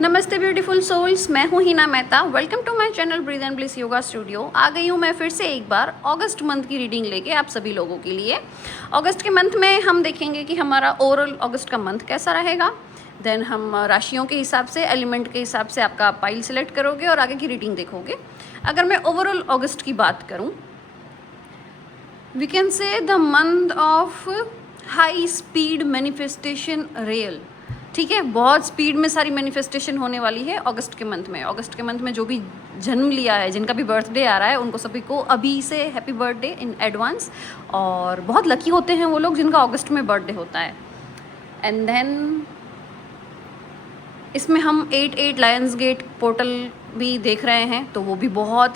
नमस्ते beautiful souls, मैं हूँ Hina Mehta. Welcome to my channel breath and bliss yoga studio. आ गई हूँ मैं फिर से एक बार अगस्त मंथ की रीडिंग लेके आप सभी लोगों के लिए। अगस्त के मंथ में हम देखेंगे कि हमारा ओवरऑल अगस्त का मंथ कैसा रहेगा। देन हम राशियों के हिसाब से, एलिमेंट के हिसाब से आपका पाइल सेलेक्ट करोगे और आगे की रीडिंग देखोगे। अगर मैं ओवरऑल अगस्त की बात करूँ, we can say the month of high speed manifestation real. ठीक है, बहुत स्पीड में सारी मैनिफेस्टेशन होने वाली है अगस्त के मंथ में। अगस्त के मंथ में जो भी जन्म लिया है, जिनका भी बर्थडे आ रहा है, उनको सभी को अभी से हैप्पी बर्थडे इन एडवांस। और बहुत लकी होते हैं वो लोग जिनका अगस्त में बर्थडे होता है। एंड देन इसमें हम 8 लायंस गेट पोर्टल भी देख रहे हैं, तो वो भी बहुत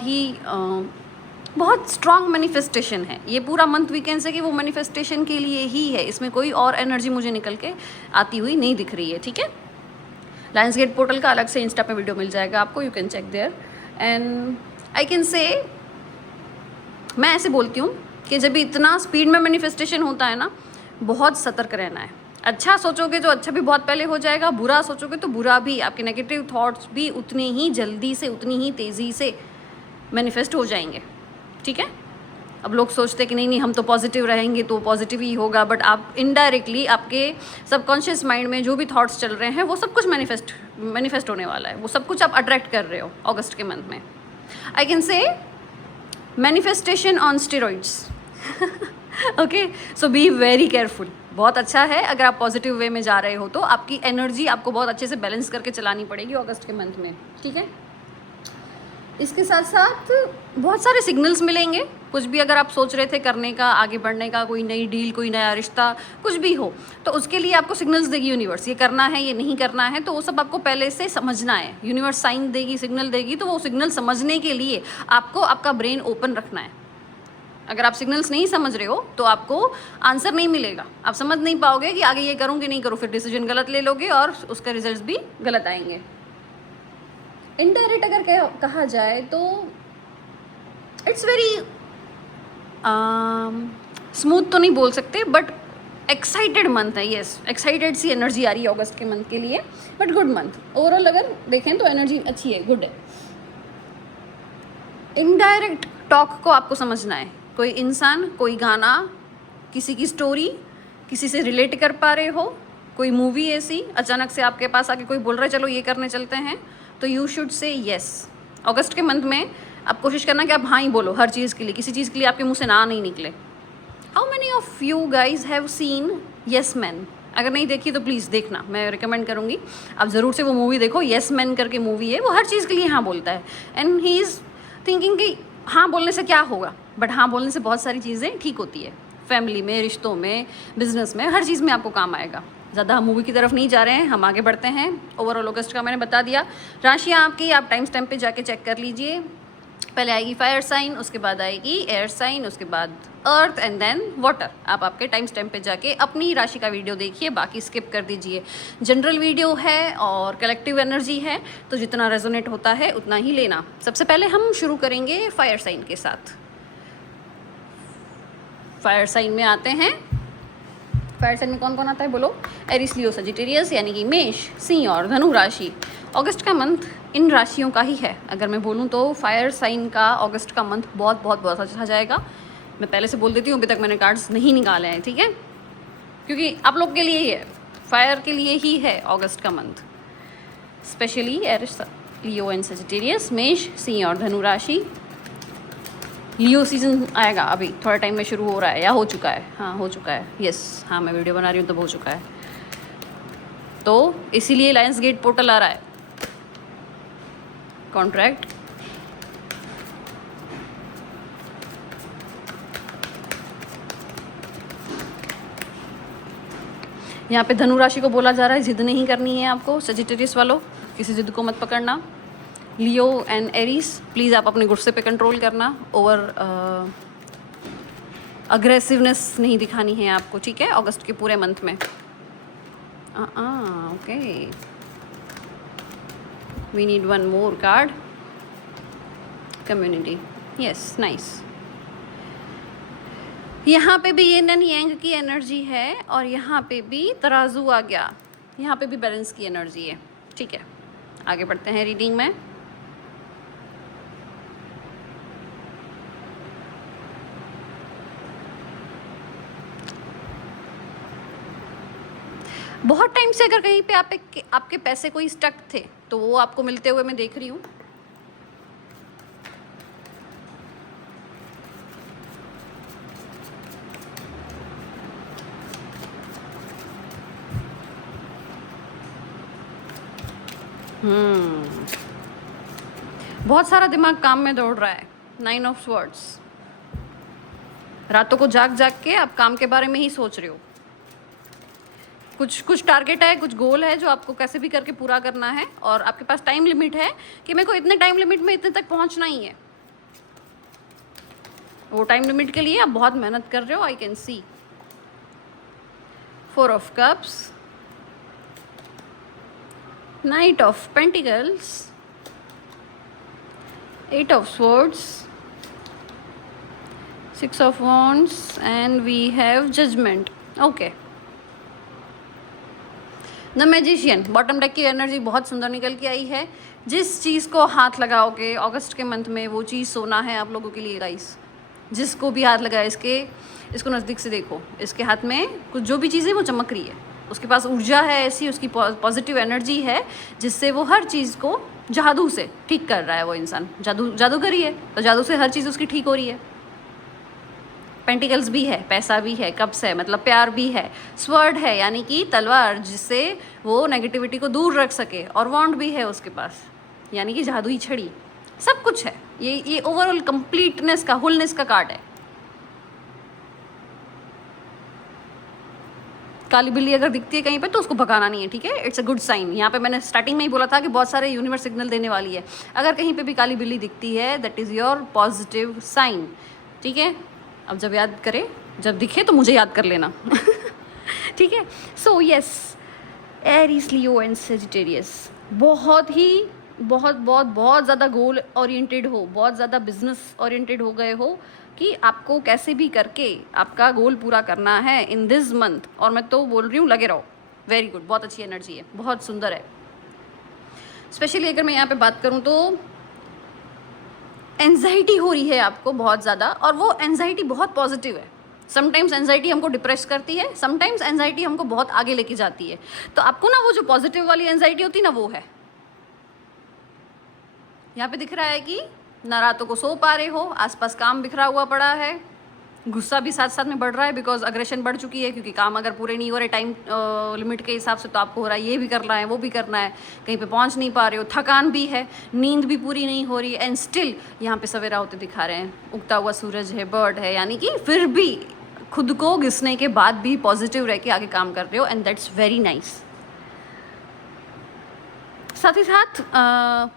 स्ट्रॉन्ग मैनिफेस्टेशन है। ये पूरा मंथ वीकेंड से कि वो मैनिफेस्टेशन के लिए ही है, इसमें कोई और एनर्जी मुझे निकल के आती हुई नहीं दिख रही है। ठीक है, लायंस गेट पोर्टल का अलग से इंस्टा पे वीडियो मिल जाएगा आपको, you can check there. And I can say, मैं ऐसे बोलती हूँ कि जब इतना स्पीड में मैनिफेस्टेशन होता है ना, बहुत सतर्क रहना है। अच्छा सोचोगे तो अच्छा भी बहुत पहले हो जाएगा, बुरा सोचोगे तो बुरा भी, आपके नेगेटिव थॉट्स भी उतनी ही जल्दी से, उतनी ही तेज़ी से मैनिफेस्ट हो जाएंगे। ठीक है, अब लोग सोचते हैं कि नहीं हम तो पॉजिटिव रहेंगे तो पॉजिटिव ही होगा, बट आप इनडायरेक्टली आपके सबकॉन्शियस माइंड में जो भी थॉट्स चल रहे हैं वो सब कुछ मैनिफेस्ट होने वाला है। वो सब कुछ आप अट्रैक्ट कर रहे हो अगस्त के मंथ में। आई कैन से manifestation on steroids. Okay, so be very careful. बहुत अच्छा है अगर आप पॉजिटिव वे में जा रहे हो तो आपकी एनर्जी आपको बहुत अच्छे से बैलेंस करके चलानी पड़ेगी अगस्त के मंथ में। ठीक है, इसके साथ साथ बहुत सारे सिग्नल्स मिलेंगे। कुछ भी अगर आप सोच रहे थे करने का, आगे बढ़ने का, कोई नई डील, कोई नया रिश्ता, कुछ भी हो, तो उसके लिए आपको सिग्नल्स देगी यूनिवर्स। ये करना है, ये नहीं करना है, तो वो सब आपको पहले से समझना है। यूनिवर्स साइन देगी, सिग्नल देगी, तो वो सिग्नल समझने के लिए आपको आपका ब्रेन ओपन रखना है। अगर आप सिग्नल्स नहीं समझ रहे हो तो आपको आंसर नहीं मिलेगा, आप समझ नहीं पाओगे कि आगे ये करूँ कि नहीं करूँ, फिर डिसीजन गलत ले लोगे और उसके रिजल्ट भी गलत आएंगे। इनडायरेक्ट अगर कहा जाए तो इट्स वेरी स्मूथ तो नहीं बोल सकते, बट एक्साइटेड मंथ है। यस, एक्साइटेड सी एनर्जी आ रही है अगस्त के मंथ के लिए, बट गुड मंथ ओवरऑल अगर देखें तो एनर्जी अच्छी है, गुड है। इनडायरेक्ट टॉक को आपको समझना है। कोई इंसान, कोई गाना, किसी की स्टोरी, किसी से रिलेट कर पा रहे हो, कोई मूवी ऐसी अचानक से आपके पास आके कोई बोल रहा है चलो ये करने चलते हैं, तो यू शुड से येस। अगस्त के मंथ में आप कोशिश करना कि आप हाँ ही बोलो हर चीज़ के लिए, किसी चीज़ के लिए आपके मुंह से ना नहीं निकले। How many of you guys have seen yes man? अगर नहीं देखी तो प्लीज़ देखना, मैं रिकमेंड करूँगी आप ज़रूर से वो मूवी देखो। येस मैन करके मूवी है, वो हर चीज़ के लिए हाँ बोलता है। एंड ही इज़ थिंकिंग कि हाँ बोलने से क्या होगा, बट हाँ बोलने से बहुत सारी चीज़ें ठीक होती है। फैमिली में, रिश्तों में, बिजनेस में, हर चीज़ में आपको काम आएगा। ज़्यादा हम मूवी की तरफ नहीं जा रहे हैं, हम आगे बढ़ते हैं। ओवरऑल अगस्त का मैंने बता दिया। राशियाँ आपकी आप टाइम स्टैम्प पे जाके चेक कर लीजिए। पहले आएगी फायर साइन, उसके बाद आएगी एयर साइन, उसके बाद अर्थ एंड देन वाटर। आप आपके टाइम स्टैम्प पे जाके अपनी राशि का वीडियो देखिए, बाकी स्किप कर दीजिए। जनरल वीडियो है और कलेक्टिव एनर्जी है, तो जितना रेजोनेट होता है उतना ही लेना। सबसे पहले हम शुरू करेंगे फायर साइन के साथ। फायर साइन में आते हैं, फायर साइन में कौन कौन आता है बोलो? एरिस, लियो, सजिटेरियस, यानी कि मेष, सिंह और धनु राशि। अगस्त का मंथ इन राशियों का ही है। अगर मैं बोलूँ तो फायर साइन का अगस्त का मंथ बहुत बहुत बहुत अच्छा जाएगा। मैं पहले से बोल देती हूँ, अभी तक मैंने कार्ड्स नहीं निकाले हैं, ठीक है, क्योंकि आप लोग के लिए ही है, फायर के लिए ही है अगस्त का month. Specially Aries, Leo and Sagittarius, मेष, सिंह और धनु राशि। लियो सीजन आएगा अभी थोड़ा टाइम में, शुरू हो रहा है या हो चुका है? हाँ हो चुका है, यस। हाँ मैं वीडियो बना रही हूँ तो हो चुका है, तो इसीलिए लायंस गेट पोर्टल आ रहा है। कॉन्ट्रैक्ट, यहाँ पे धनु राशि को बोला जा रहा है जिद नहीं करनी है आपको। सजिटेरियस वालों, किसी जिद को मत पकड़ना। लियो एंड एरीज, प्लीज़ आप अपने गुस्से पे कंट्रोल करना। ओवर अग्रेसिवनेस नहीं दिखानी है आपको, ठीक है, अगस्त के पूरे मंथ में। Okay, we need one more card. Community, yes, nice. यहाँ पे भी यिन एंड यांग की एनर्जी है और यहाँ पे भी तराजू आ गया, यहाँ पे भी बैलेंस की एनर्जी है। ठीक है, आगे बढ़ते हैं रीडिंग में। बहुत टाइम से अगर कहीं पे आपके पैसे कोई स्टक थे तो वो आपको मिलते हुए मैं देख रही हूँ। बहुत सारा दिमाग काम में दौड़ रहा है। 9 ऑफ स्वॉर्ड्स, रातों को जाग जाग के आप काम के बारे में ही सोच रहे हो। कुछ टारगेट है, कुछ गोल है जो आपको कैसे भी करके पूरा करना है, और आपके पास टाइम लिमिट है कि मेरे को इतने टाइम लिमिट में इतने तक पहुंचना ही है। वो टाइम लिमिट के लिए आप बहुत मेहनत कर रहे हो, I can see. 4 of cups, Knight of Pentacles, 8 of Swords, 6 of Wands, and we have Judgment. Okay. The magician, bottom deck की एनर्जी बहुत सुंदर निकल के आई है। जिस चीज़ को हाथ लगाओगे अगस्त के मंथ में, वो चीज़ सोना है आप लोगों के लिए गाइस। जिसको भी हाथ लगाए, इसको नज़दीक से देखो, इसके हाथ में कुछ जो भी चीज़ है वो चमक रही है। उसके पास ऊर्जा है ऐसी, उसकी पॉजिटिव एनर्जी है जिससे वो हर चीज़ को जादू से ठीक कर रहा है। वो इंसान जादूगर ही है, तो जादू से हर चीज़ उसकी ठीक हो रही है। पेंटिकल्स भी है, पैसा भी है, कप्स है मतलब प्यार भी है, स्वर्ड है यानी कि तलवार जिससे वो नेगेटिविटी को दूर रख सके, और वॉन्ड भी है उसके पास यानी कि जादुई छड़ी। सब कुछ है। ये ओवरऑल कंप्लीटनेस का, होलनेस का कार्ड है। काली बिल्ली अगर दिखती है कहीं पे तो उसको भगाना नहीं है, ठीक है, इट्स अ गुड साइन। यहाँ पे मैंने स्टार्टिंग में ही बोला था कि बहुत सारे यूनिवर्स सिग्नल देने वाली है। अगर कहीं पे भी काली बिल्ली दिखती है that is your positive sign, ठीक है। अब जब याद करें, जब दिखे तो मुझे याद कर लेना ठीक है। So yes, Aries, Leo and Sagittarius बहुत ज़्यादा गोल ओरिएंटेड हो, बहुत ज़्यादा बिजनेस ओरिएंटेड हो गए हो कि आपको कैसे भी करके आपका गोल पूरा करना है इन दिस मंथ। और मैं तो बोल रही हूँ लगे रहो। वेरी गुड, बहुत अच्छी एनर्जी है, बहुत सुंदर है। स्पेशली अगर मैं यहाँ पे बात करूँ तो एंजाइटी हो रही है आपको बहुत ज़्यादा, और वो एंजाइटी बहुत पॉजिटिव है। समटाइम्स एंजाइटी हमको डिप्रेस करती है, समटाइम्स एंजाइटी हमको बहुत आगे लेके जाती है। तो आपको ना वो जो पॉजिटिव वाली एंजाइटी होती है ना, वो है। यहाँ पे दिख रहा है कि ना रातों को सो पा रहे हो, आसपास काम बिखरा हुआ पड़ा है, गुस्सा भी साथ साथ में बढ़ रहा है बिकॉज अग्रेशन बढ़ चुकी है, क्योंकि काम अगर पूरे नहीं हो रहे टाइम लिमिट के हिसाब से तो आपको हो रहा है ये भी करना है वो भी करना है, कहीं पे पहुंच नहीं पा रहे हो, थकान भी है, नींद भी पूरी नहीं हो रही, एंड स्टिल यहाँ पे सवेरा होते दिखा रहे हैं, उगता हुआ सूरज है, बर्ड है, यानी कि फिर भी खुद को घिसने के बाद भी पॉजिटिव रह के आगे काम कर रहे हो, एंड दैट्स वेरी नाइस। साथ ही साथ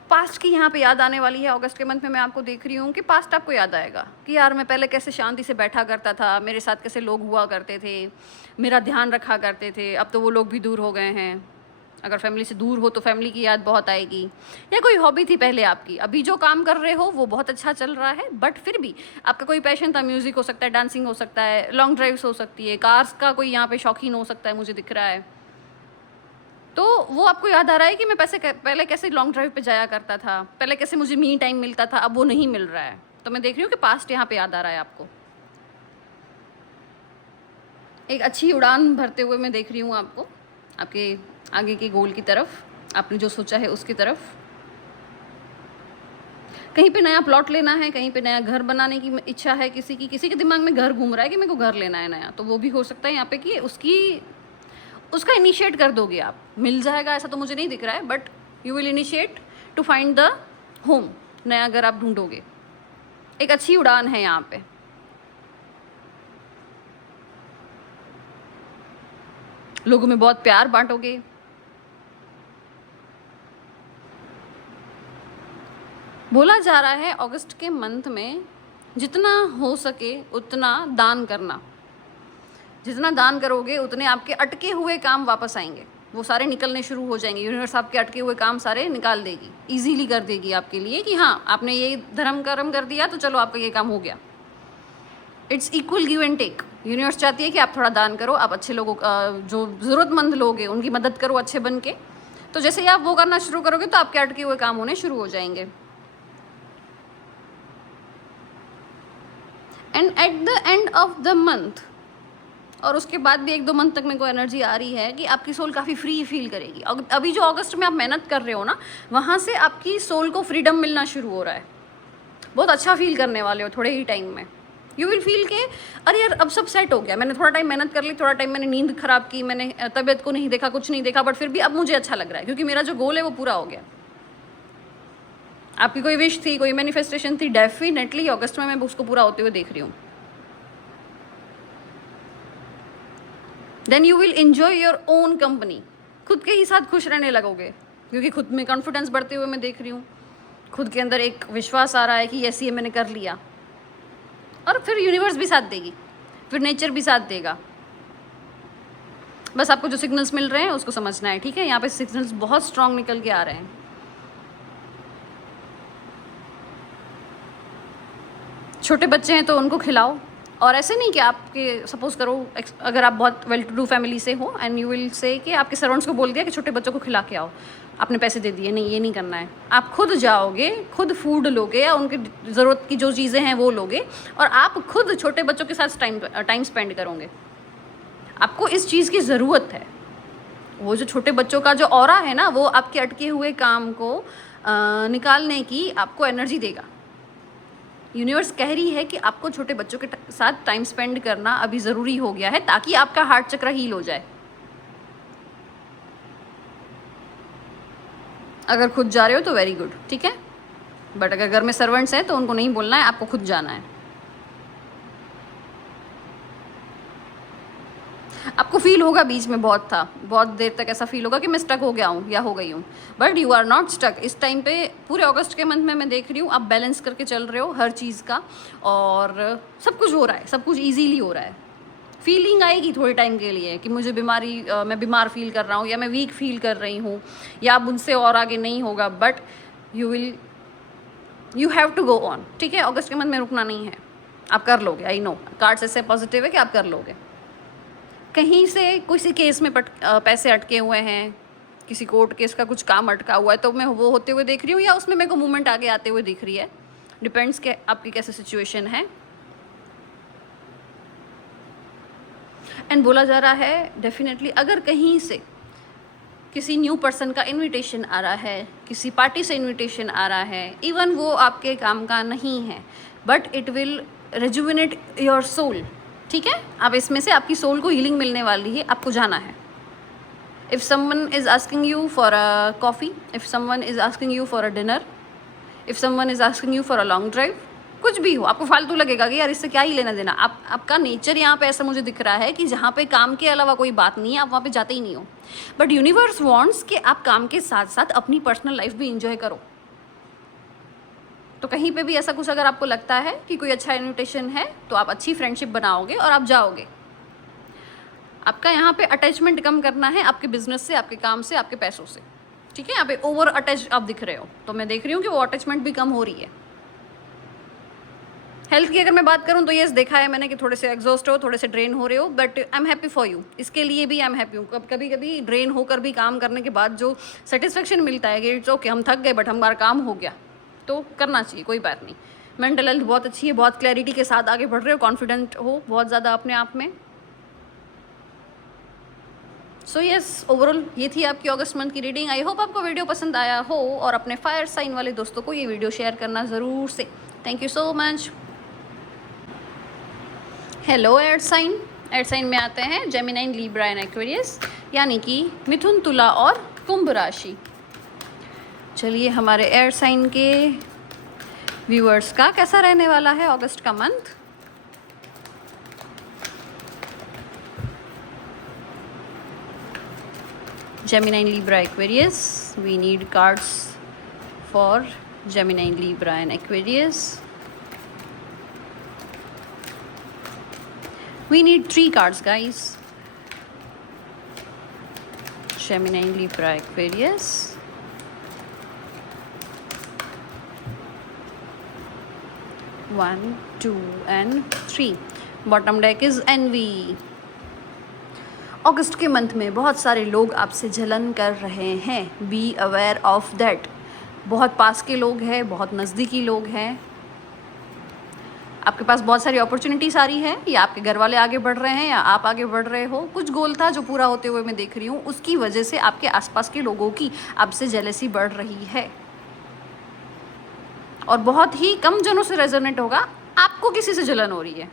पास्ट की यहाँ पे याद आने वाली है। अगस्त के मंथ में मैं आपको देख रही हूँ कि पास्ट आपको याद आएगा कि यार मैं पहले कैसे शांति से बैठा करता था, मेरे साथ कैसे लोग हुआ करते थे, मेरा ध्यान रखा करते थे, अब तो वो लोग भी दूर हो गए हैं। अगर फैमिली से दूर हो तो फैमिली की याद बहुत आएगी। या कोई हॉबी थी पहले आपकी, अभी जो काम कर रहे हो वो बहुत अच्छा चल रहा है, बट फिर भी आपका कोई पैशन था, म्यूज़िक हो सकता है, डांसिंग हो सकता है, लॉन्ग ड्राइव्स हो सकती है, कार्स का कोई यहाँ पे शौकीन हो सकता है, मुझे दिख रहा है। तो वो आपको याद आ रहा है कि मैं पहले कैसे लॉन्ग ड्राइव पे जाया करता था, पहले कैसे मुझे मी टाइम मिलता था, अब वो नहीं मिल रहा है। तो मैं देख रही हूँ कि पास्ट यहाँ पे याद आ रहा है आपको। एक अच्छी उड़ान भरते हुए मैं देख रही हूँ आपको, आपके आगे के गोल की तरफ, आपने जो सोचा है उसकी तरफ। कहीं पे नया प्लॉट लेना है, कहीं पे नया घर बनाने की इच्छा है किसी के दिमाग में घर घूम रहा है कि मेरे को घर लेना है नया, तो वो भी हो सकता है यहाँ पे कि उसका इनिशिएट कर दोगे आप, मिल जाएगा ऐसा तो मुझे नहीं दिख रहा है, but you will initiate to find the home, नया घर आप ढूंढोगे। एक अच्छी उड़ान है यहाँ पे। लोगों में बहुत प्यार बांटोगे। बोला जा रहा है अगस्त के मंथ में जितना हो सके उतना दान करना, जितना दान करोगे उतने आपके अटके हुए काम वापस आएंगे, वो सारे निकलने शुरू हो जाएंगे। यूनिवर्स आपके अटके हुए काम सारे निकाल देगी, इजीली कर देगी आपके लिए कि हाँ आपने ये धर्म कर्म कर दिया तो चलो आपका ये काम हो गया। It's equal give and take. Universe चाहती है कि आप थोड़ा दान करो, आप अच्छे लोगों का, जो ज़रूरतमंद लोग हैं उनकी मदद करो अच्छे बन के, तो जैसे ही आप वो करना शुरू करोगे तो आपके अटके हुए काम होने शुरू हो जाएंगे। And at the end of the month, और उसके बाद भी 1-2 मंथ तक मेरे को एनर्जी आ रही है कि आपकी सोल काफ़ी फ्री फील करेगी। अभी जो अगस्त में आप मेहनत कर रहे हो ना, वहाँ से आपकी सोल को फ्रीडम मिलना शुरू हो रहा है। बहुत अच्छा फील करने वाले हो थोड़े ही टाइम में। यू विल फील के अरे यार अब सब सेट हो गया, मैंने थोड़ा टाइम मेहनत कर ली, थोड़ा टाइम मैंने नींद खराब की, मैंने तबीयत को नहीं देखा, कुछ नहीं देखा, बट फिर भी अब मुझे अच्छा लग रहा है क्योंकि मेरा जो गोल है वो पूरा हो गया। आपकी कोई विश थी, कोई मैनिफेस्टेशन थी, डेफिनेटली अगस्त में मैं उसको पूरा होते हुए देख रही हूँ। Then you will enjoy your own company, खुद के ही साथ खुश रहने लगोगे क्योंकि खुद में कॉन्फिडेंस बढ़ते हुए मैं देख रही हूँ। खुद के अंदर एक विश्वास आ रहा है कि यस ये मैंने कर लिया, और फिर यूनिवर्स भी साथ देगी, फिर नेचर भी साथ देगा। बस आपको जो सिग्नल्स मिल रहे हैं उसको समझना है, ठीक है। यहाँ पे सिग्नल्स बहुत स्ट्रांग निकल के आ रहे हैं। छोटे बच्चे हैं तो उनको खिलाओ, और ऐसे नहीं कि आपके सपोज करो अगर आप बहुत वेल टू डू फैमिली से हो एंड यू विल से कि आपके सर्वेंट्स को बोल दिया कि छोटे बच्चों को खिला के आओ, आपने पैसे दे दिए, नहीं ये नहीं करना है। आप खुद जाओगे, खुद फूड लोगे या उनकी ज़रूरत की जो चीज़ें हैं वो लोगे, और आप खुद छोटे बच्चों के साथ टाइम स्पेंड करोगे। आपको इस चीज़ की ज़रूरत है। वो जो छोटे बच्चों का जो ऑरा है ना, वो आपके अटके हुए काम को निकालने की आपको एनर्जी देगा। यूनिवर्स कह रही है कि आपको छोटे बच्चों के साथ टाइम स्पेंड करना अभी ज़रूरी हो गया है ताकि आपका हार्ट चक्र हील हो जाए। अगर खुद जा रहे हो तो वेरी गुड, ठीक है, बट अगर घर में सर्वेंट्स हैं तो उनको नहीं बोलना है, आपको खुद जाना है। आपको फील होगा बीच में बहुत देर तक ऐसा फील होगा कि मैं स्टक हो गया हूँ या हो गई हूँ, but you are not stuck. इस टाइम पे पूरे अगस्त के मंथ में मैं देख रही हूँ आप बैलेंस करके चल रहे हो हर चीज़ का, और सब कुछ हो रहा है, सब कुछ ईजीली हो रहा है। फीलिंग आएगी थोड़े टाइम के लिए कि मुझे मैं बीमार फील कर रहा हूँ या मैं वीक फील कर रही हूँ या मुझसे और आगे नहीं होगा, but you have to go on, ठीक है। अगस्त के मंथ में रुकना नहीं है, आप कर लोगे। आई नो कार्ड्स ऐसे पॉजिटिव है कि आप कर लोगे। कहीं से किसी केस में पैसे अटके हुए हैं, किसी कोर्ट केस का कुछ काम अटका हुआ है, तो मैं वो होते हुए देख रही हूँ, या उसमें मेरे को मूवमेंट आगे आते हुए दिख रही है। डिपेंड्स कि आपकी कैसे सिचुएशन है। एंड बोला जा रहा है डेफिनेटली अगर कहीं से किसी न्यू पर्सन का इनविटेशन आ रहा है, किसी पार्टी से इनविटेशन आ रहा है, इवन वो आपके काम का नहीं है, but it will rejuvenate your soul, ठीक है। अब इसमें से आपकी सोल को हीलिंग मिलने वाली है, आपको जाना है। If someone is asking you for a coffee, if someone is asking you for a dinner, if someone is asking you for a long drive, कुछ भी हो, आपको फालतू लगेगा कि यार इससे क्या ही लेना देना। आपका नेचर यहाँ पे ऐसा मुझे दिख रहा है कि जहाँ पे काम के अलावा कोई बात नहीं है, आप वहाँ पे जाते ही नहीं हो। बट यूनिवर्स वांट्स कि आप काम के साथ साथ अपनी पर्सनल लाइफ भी इंजॉय करो। तो कहीं पे भी ऐसा कुछ अगर आपको लगता है कि कोई अच्छा इन्विटेशन है, तो आप अच्छी फ्रेंडशिप बनाओगे और आप जाओगे। आपका यहाँ पे अटैचमेंट कम करना है आपके बिजनेस से, आपके काम से, आपके पैसों से, ठीक है। यहाँ पे ओवर अटैच आप दिख रहे हो, तो मैं देख रही हूँ कि वो अटैचमेंट भी कम हो रही है। हेल्थ की अगर मैं बात करूँ तो यस, देखा है मैंने कि थोड़े से एग्जॉस्ट हो, थोड़े से ड्रेन हो रहे हो, but I am happy for you. इसके लिए भी आई एम हैप्पी हूँ। कभी कभी ड्रेन होकर भी काम करने के बाद जो सेटिस्फेक्शन मिलता है कि इट्स ओके, हम थक गए बट हमारा काम हो गया, तो करना चाहिए, कोई बात नहीं। मेंटल हेल्थ बहुत अच्छी है, बहुत क्लैरिटी के साथ आगे बढ़ रहे हो, कॉन्फिडेंट हो बहुत ज़्यादा अपने आप में। सो यस, ओवरऑल ये थी आपकी अगस्त मंथ की रीडिंग। आई होप आपको वीडियो पसंद आया हो, और अपने फायर साइन वाले दोस्तों को ये वीडियो शेयर करना ज़रूर से। Thank you so much. Hello air sign में आते हैं जेमिनी, लिब्रा एंड एक्वेरियस, यानी कि मिथुन, तुला और कुंभ राशि। चलिए हमारे एयर साइन के व्यूअर्स का कैसा रहने वाला है अगस्त का month. Gemini, Libra, Aquarius. We need cards for Gemini, Libra and Aquarius. We need 3 cards, guys. Gemini, Libra, Aquarius. One, 2 and 3. Bottom deck is Envy. अगस्त के मंथ में बहुत सारे लोग आपसे जलन कर रहे हैं, बी अवेयर ऑफ दैट। बहुत पास के लोग हैं, बहुत नज़दीकी लोग हैं, आपके पास बहुत सारी अपॉर्चुनिटीज़ आ रही है, या आपके घर वाले आगे बढ़ रहे हैं या आप आगे बढ़ रहे हो। कुछ गोल था जो पूरा होते हुए मैं देख रही हूँ, उसकी वजह से आपके आसपास के लोगों की आपसे जेलसी बढ़ रही है और बहुत ही कम जनों से रेजोनेट होगा। आपको किसी से जलन हो रही है,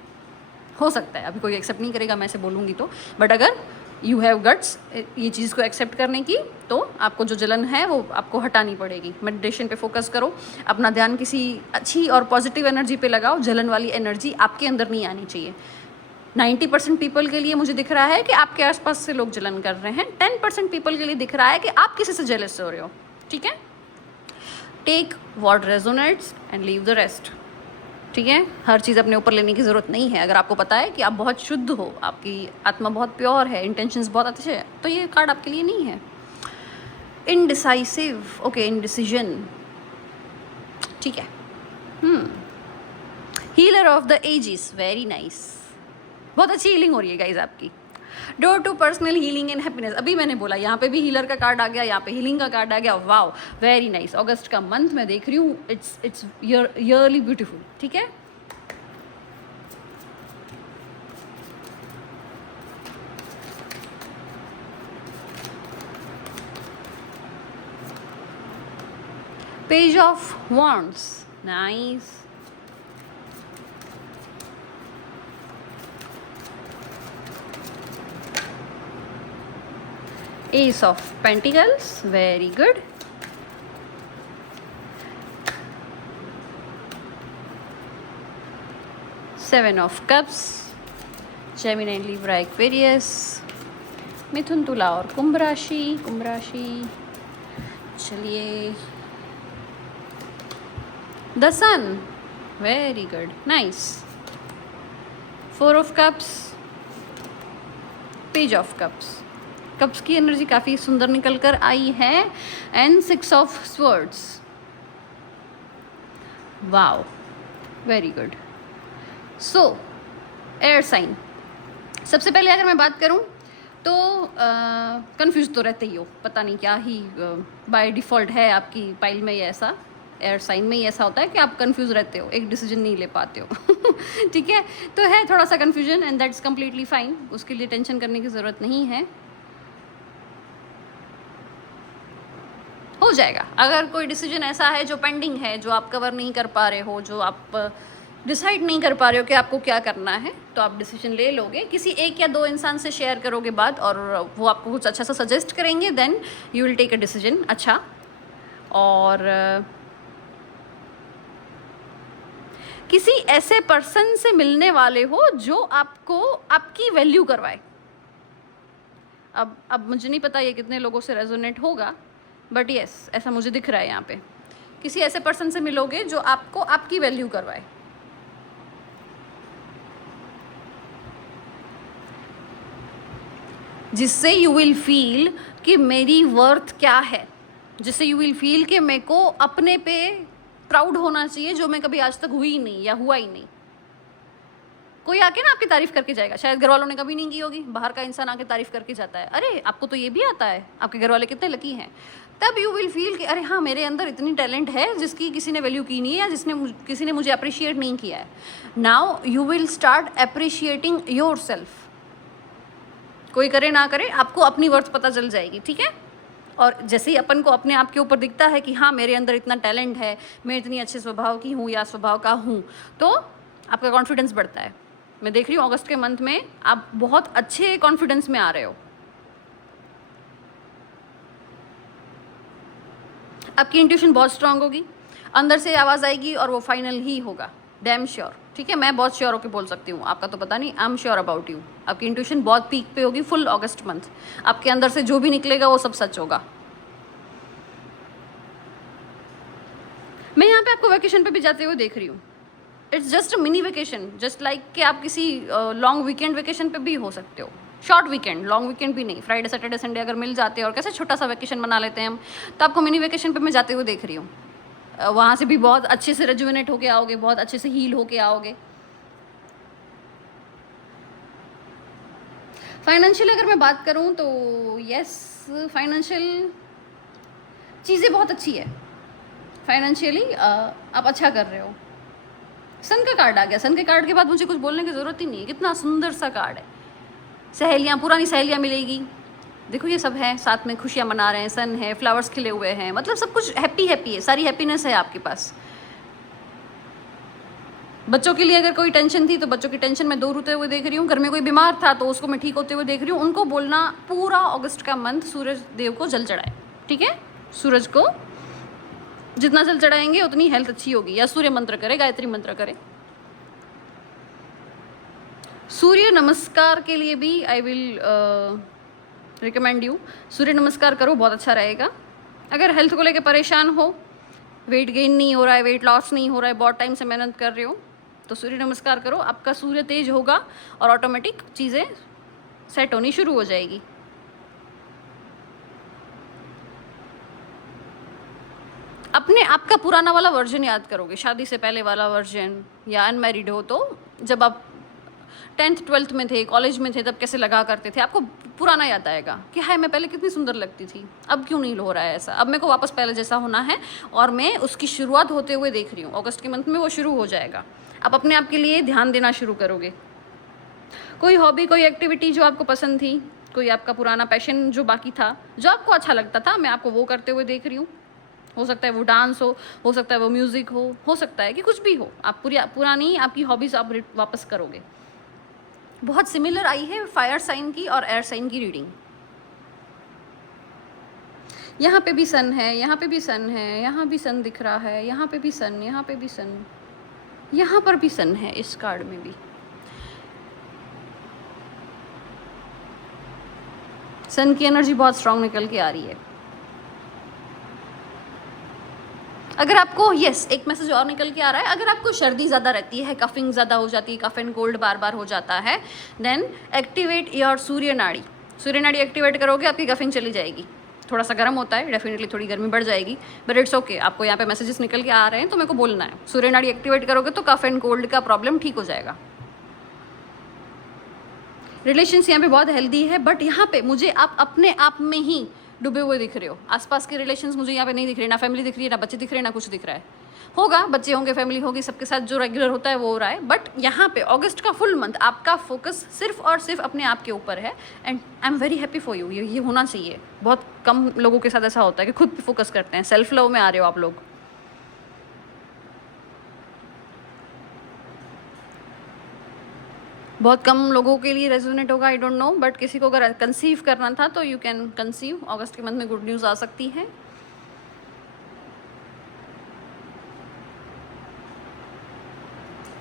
हो सकता है, अभी कोई एक्सेप्ट नहीं करेगा मैं ऐसे बोलूँगी तो, बट अगर यू हैव गट्स ये चीज़ को एक्सेप्ट करने की, तो आपको जो जलन है वो आपको हटानी पड़ेगी। मेडिटेशन पे फोकस करो, अपना ध्यान किसी अच्छी और पॉजिटिव एनर्जी पे लगाओ। जलन वाली एनर्जी आपके अंदर नहीं आनी चाहिए। 90% पीपल के लिए मुझे दिख रहा है कि आपके आसपास से लोग जलन कर रहे हैं, 10% पीपल के लिए दिख रहा है कि आप किसी से जेलस हो रहे हो। ठीक है, take what resonates and leave the rest. ठीक है, हर चीज़ अपने ऊपर लेने की ज़रूरत नहीं है। अगर आपको पता है कि आप बहुत शुद्ध हो, आपकी आत्मा बहुत प्योर है, इंटेंशंस बहुत अच्छे हैं, तो ये कार्ड आपके लिए नहीं है। इनडिसाइसिव, ओके, इनडिसीजन, ठीक है। Healer of the ages, very nice, बहुत अच्छी हीलिंग हो रही है गाइज आपकी। Door to personal healing and happiness, अभी मैंने बोला यहाँ पे भी हीलर का कार्ड आ गया, यहाँ पे हीलिंग का कार्ड आ गया। Wow, very nice. अगस्त का मंथ मैं देख रही हूँ, इट्स ईयरली ब्यूटीफुल। ठीक है, page of wands, nice. Ace of Pentacles, very good. Seven of Cups, Gemini, Libra, Aquarius, मिथुन, तुला और कुंभ राशि। चलिए, the sun, very good, nice. Four of cups, page of cups, cups की एनर्जी काफ़ी सुंदर निकल कर आई है, and six of swords, wow, very good. So air sign, सबसे पहले अगर मैं बात करूं तो कंफ्यूज तो रहते ही हो, पता नहीं क्या ही बाय डिफ़ॉल्ट है आपकी पाइल में, ये ऐसा एयर साइन में ही ऐसा होता है कि आप कंफ्यूज रहते हो, एक डिसीजन नहीं ले पाते हो। ठीक है, तो है थोड़ा सा confusion, and that's completely fine, उसके लिए टेंशन करने की ज़रूरत नहीं है, हो जाएगा। अगर कोई डिसीजन ऐसा है जो पेंडिंग है, जो आप कवर नहीं कर पा रहे हो, जो आप डिसाइड नहीं कर पा रहे हो कि आपको क्या करना है, तो आप डिसीजन ले लोगे, किसी एक या दो इंसान से शेयर करोगे बात, और वो आपको कुछ अच्छा सा सजेस्ट करेंगे, then you will take a decision अच्छा। और किसी ऐसे पर्सन से मिलने वाले हो जो आपको आपकी वैल्यू करवाए। अब मुझे नहीं पता ये कितने लोगों से रेजोनेट होगा, बट यस, ऐसा मुझे दिख रहा है यहाँ पे। किसी ऐसे पर्सन से मिलोगे जो आपको आपकी वैल्यू करवाए। जिससे यू विल फील कि मेरी वर्थ क्या है, जिससे यू विल फील कि मेरे को अपने पे प्राउड होना चाहिए, जो मैं कभी आज तक हुई नहीं या हुआ ही नहीं। कोई आके ना आपकी तारीफ करके जाएगा, शायद घर वालों ने कभी नहीं की होगी, बाहर का इंसान आके तारीफ करके जाता है, अरे आपको तो ये भी आता है, आपके घर वाले कितने लकी हैं। तब यू विल फील कि अरे हाँ, मेरे अंदर इतनी टैलेंट है जिसकी किसी ने वैल्यू की नहीं है, या किसी ने मुझे अप्रिशिएट नहीं किया है। Now you will start appreciating your self. कोई करे ना करे, आपको अपनी वर्थ पता चल जाएगी। ठीक है, और जैसे ही अपन को अपने आप के ऊपर दिखता है कि हाँ, मेरे अंदर इतना टैलेंट है, मैं इतनी अच्छे स्वभाव की हूँ या स्वभाव का हूँ, तो आपका कॉन्फिडेंस बढ़ता है। मैं देख रही हूँ अगस्त के मंथ में आप बहुत अच्छे कॉन्फिडेंस में आ रहे हो। आपकी इंट्यूशन बहुत स्ट्रांग होगी, अंदर से आवाज़ आएगी और वो फाइनल ही होगा, डैम श्योर। ठीक है, मैं बहुत श्योर होकर बोल सकती हूँ, आपका तो पता नहीं, I am sure about you. आपकी इंट्यूशन बहुत पीक पे होगी फुल अगस्त मंथ, आपके अंदर से जो भी निकलेगा वो सब सच होगा। मैं यहाँ पे आपको वैकेशन पे भी जाते हुए देख रही हूँ। It's just mini vacation, just like कि आप किसी लॉन्ग वीकेंड वेकेशन पे भी हो सकते हो। शॉर्ट वीकेंड, लॉन्ग वीकेंड भी नहीं, फ्राइडे सैटरडे संडे अगर मिल जाते हैं और कैसे छोटा सा वेकेशन बना लेते हैं हम, तो आपको मिनी वेकेशन पे मैं जाते हुए देख रही हूँ। वहाँ से भी बहुत अच्छे से रेजुविनेट होके आओगे, बहुत अच्छे से हील होके आओगे। फाइनेंशियल अगर मैं बात करूँ तो यस, फाइनेंशियल चीज़ें बहुत अच्छी है। फाइनेंशियली आप अच्छा कर रहे हो। सन का कार्ड आ गया। सन के कार्ड के बाद मुझे कुछ बोलने की ज़रूरत ही नहीं है, कितना सुंदर सा कार्ड है। सहेलियाँ, पुरानी सहेलियाँ मिलेगी, देखो ये सब है, साथ में खुशियाँ मना रहे हैं, सन है, फ्लावर्स खिले हुए हैं, मतलब सब कुछ हैप्पी हैप्पी है, सारी हैप्पीनेस है आपके पास। बच्चों के लिए अगर कोई टेंशन थी तो बच्चों की टेंशन मैं दूर होते हुए देख रही हूँ। घर में कोई बीमार था तो उसको मैं ठीक होते हुए देख रही हूँ। उनको बोलना पूरा अगस्त का मंथ सूरज देव को जल चढ़ाए, ठीक है? सूरज को जितना जल चढ़ाएंगे उतनी हेल्थ अच्छी होगी। या सूर्य मंत्र करे, गायत्री मंत्र करे। सूर्य नमस्कार के लिए भी आई विल रिकमेंड यू, सूर्य नमस्कार करो, बहुत अच्छा रहेगा। अगर हेल्थ को लेकर परेशान हो, वेट गेन नहीं हो रहा है, वेट लॉस नहीं हो रहा है, बहुत टाइम से मेहनत कर रहे हो, तो सूर्य नमस्कार करो, आपका सूर्य तेज होगा और ऑटोमेटिक चीज़ें सेट होनी शुरू हो जाएगी। अपने आप का पुराना वाला वर्जन याद करोगे, शादी से पहले वाला वर्जन, या अनमैरिड हो तो जब आप 10th 12th में थे, कॉलेज में थे, तब कैसे लगा करते थे, आपको पुराना याद आएगा कि हाय मैं पहले कितनी सुंदर लगती थी, अब क्यों नहीं हो रहा है ऐसा, अब मेरे को वापस पहले जैसा होना है। और मैं उसकी शुरुआत होते हुए देख रही हूँ, अगस्त के मंथ में वो शुरू हो जाएगा। आप अपने आप के लिए ध्यान देना शुरू करोगे। कोई हॉबी, कोई एक्टिविटी जो आपको पसंद थी, कोई आपका पुराना पैशन जो बाकी था, जो आपको अच्छा लगता था, मैं आपको वो करते हुए देख रही हूँ। हो सकता है वो डांस हो सकता है वो म्यूज़िक हो सकता है कि कुछ भी हो, आप पुरानी आपकी हॉबीज़ आप वापस करोगे। बहुत सिमिलर आई है फायर साइन की और एयर साइन की रीडिंग। यहाँ पे भी सन है, यहाँ पे भी सन है, यहाँ भी सन दिख रहा है, यहाँ पे भी सन, यहाँ पे भी सन, यहाँ पर भी सन है इस कार्ड में भी। सन की एनर्जी बहुत स्ट्रांग निकल के आ रही है। अगर आपको एक मैसेज और निकल के आ रहा है, अगर आपको सर्दी ज़्यादा रहती है, कफिंग ज़्यादा हो जाती है, कफ एंड कोल्ड बार बार हो जाता है, देन एक्टिवेट योर सूर्य नाड़ी। सूर्य नाड़ी एक्टिवेट करोगे, आपकी कफिंग चली जाएगी। थोड़ा सा गर्म होता है, डेफिनेटली थोड़ी गर्मी बढ़ जाएगी, बट इट्स ओके। आपको यहाँ पे मैसेजेस निकल के आ रहे हैं तो मेरे को बोलना है। सूर्य नाड़ी एक्टिवेट करोगे तो कफ एंड कोल्ड का प्रॉब्लम ठीक हो जाएगा। रिलेशंस यहाँ पे बहुत हेल्दी है, बट यहाँ पे मुझे आप अपने आप में ही डूबे हुए दिख रहे हो। आसपास के रिलेशंस मुझे यहाँ पे नहीं दिख रहे, ना फैमिली दिख रही है, ना बच्चे दिख रहे हैं, ना कुछ दिख रहा है। होगा, बच्चे होंगे, फैमिली होगी, सबके साथ जो रेगुलर होता है वो हो रहा है, बट यहाँ पे अगस्त का फुल मंथ आपका फोकस सिर्फ और सिर्फ अपने आप के ऊपर है। And I am very happy for you. ये होना चाहिए। बहुत कम लोगों के साथ ऐसा होता है कि खुद पे फोकस करते हैं। सेल्फ लव में आ रहे हो आप लोग। बहुत कम लोगों के लिए रेजोनेट होगा, आई डोंट नो, बट किसी को अगर कंसीव करना था तो यू कैन कंसीव। अगस्त के मंथ में गुड न्यूज़ आ सकती है।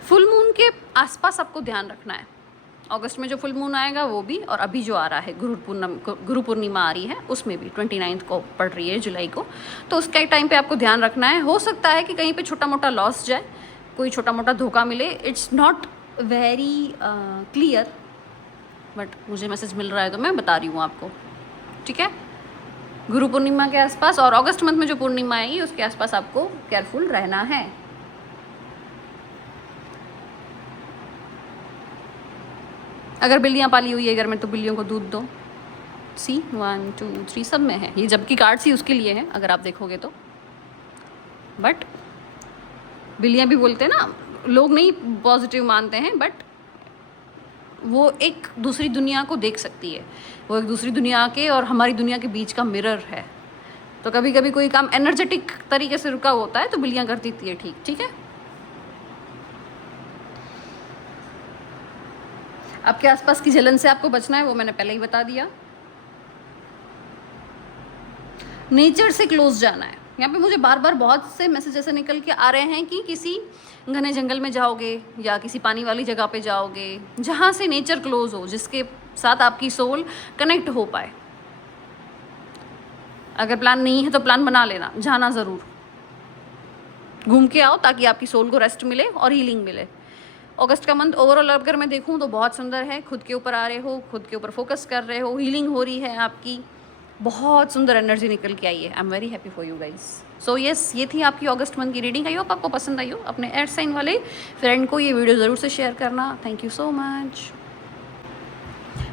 फुल मून के आसपास आपको ध्यान रखना है। अगस्त में जो फुल मून आएगा वो भी, और अभी जो आ रहा है गुरु पूर्णिमा आ रही है उसमें भी 29 को पड़ रही है जुलाई को, तो उसके टाइम पे आपको ध्यान रखना है। हो सकता है कि कहीं पे छोटा मोटा लॉस जाए, कोई छोटा मोटा धोखा मिले। It's not very clear, but मुझे मैसेज मिल रहा है तो मैं बता रही हूँ आपको, ठीक है? गुरु पूर्णिमा के आसपास और अगस्त मंथ में जो पूर्णिमा आएगी उसके आसपास आपको केयरफुल रहना है। अगर बिल्लियाँ पाली हुई है घर में तो बिल्लियों को दूध दो। सी 1 2 3 सब में है ये, जबकि कार्ड सी उसके लिए है अगर आप देखोगे तो। बट बिल्लियाँ भी बोलते हैं ना, लोग नहीं पॉजिटिव मानते हैं, बट वो एक दूसरी दुनिया को देख सकती है। वो एक दूसरी दुनिया के और हमारी दुनिया के बीच का मिरर है। तो कभी कभी कोई काम एनर्जेटिक तरीके से रुका होता है तो बिल्लियाँ कर देती है ठीक है। आपके आसपास की जलन से आपको बचना है, वो मैंने पहले ही बता दिया। नेचर से क्लोज जाना है। यहाँ पे मुझे बार बार बहुत से मैसेज ऐसे निकल के आ रहे हैं कि किसी घने जंगल में जाओगे या किसी पानी वाली जगह पे जाओगे जहाँ से नेचर क्लोज हो, जिसके साथ आपकी सोल कनेक्ट हो पाए। अगर प्लान नहीं है तो प्लान बना लेना, जाना ज़रूर, घूम के आओ ताकि आपकी सोल को रेस्ट मिले और हीलिंग मिले। अगस्त का मंथ ओवरऑल अगर मैं देखूं तो बहुत सुंदर है। खुद के ऊपर आ रहे हो, खुद के ऊपर फोकस कर रहे हो, हीलिंग हो रही है आपकी, बहुत सुंदर एनर्जी निकल के आई है। I am very happy for you guys. So yes, ये थी आपकी अगस्त मंथ की रीडिंग। आई होप आपको पसंद आई हो। अपने एयर साइन वाले फ्रेंड को ये वीडियो ज़रूर से शेयर करना। Thank you so much.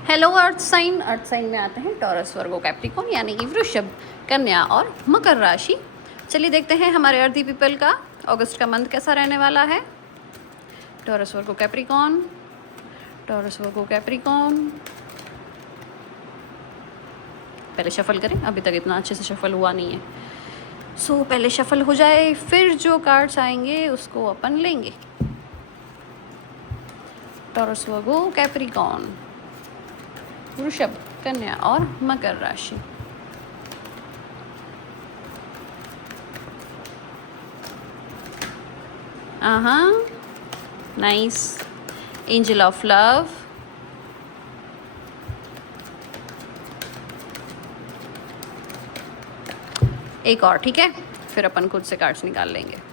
Hello earth sign में आते हैं टॉरस, वर्गो, कैप्रिकॉर्न यानी कि वृषभ, कन्या और मकर राशि। चलिए देखते हैं हमारे अर्दी पीपल का अगस्त का मंथ कैसा रहने वाला है। टॉरस, वर्गो, कैप्रिकॉर्न, टॉरस, वर्गो, कैप्रिकॉर्न। पहले शफल करें, अभी तक इतना अच्छे से शफल हुआ नहीं है। सो पहले शफल हो जाए, फिर जो कार्ड्स आएंगे उसको अपन लेंगे। टॉरस, वर्गो, कैप्रिकॉर्न, वृषभ, कन्या और मकर राशि। नाइस। एंजल ऑफ लव, एक और, ठीक है, फिर अपन खुद से कार्ड्स निकाल लेंगे।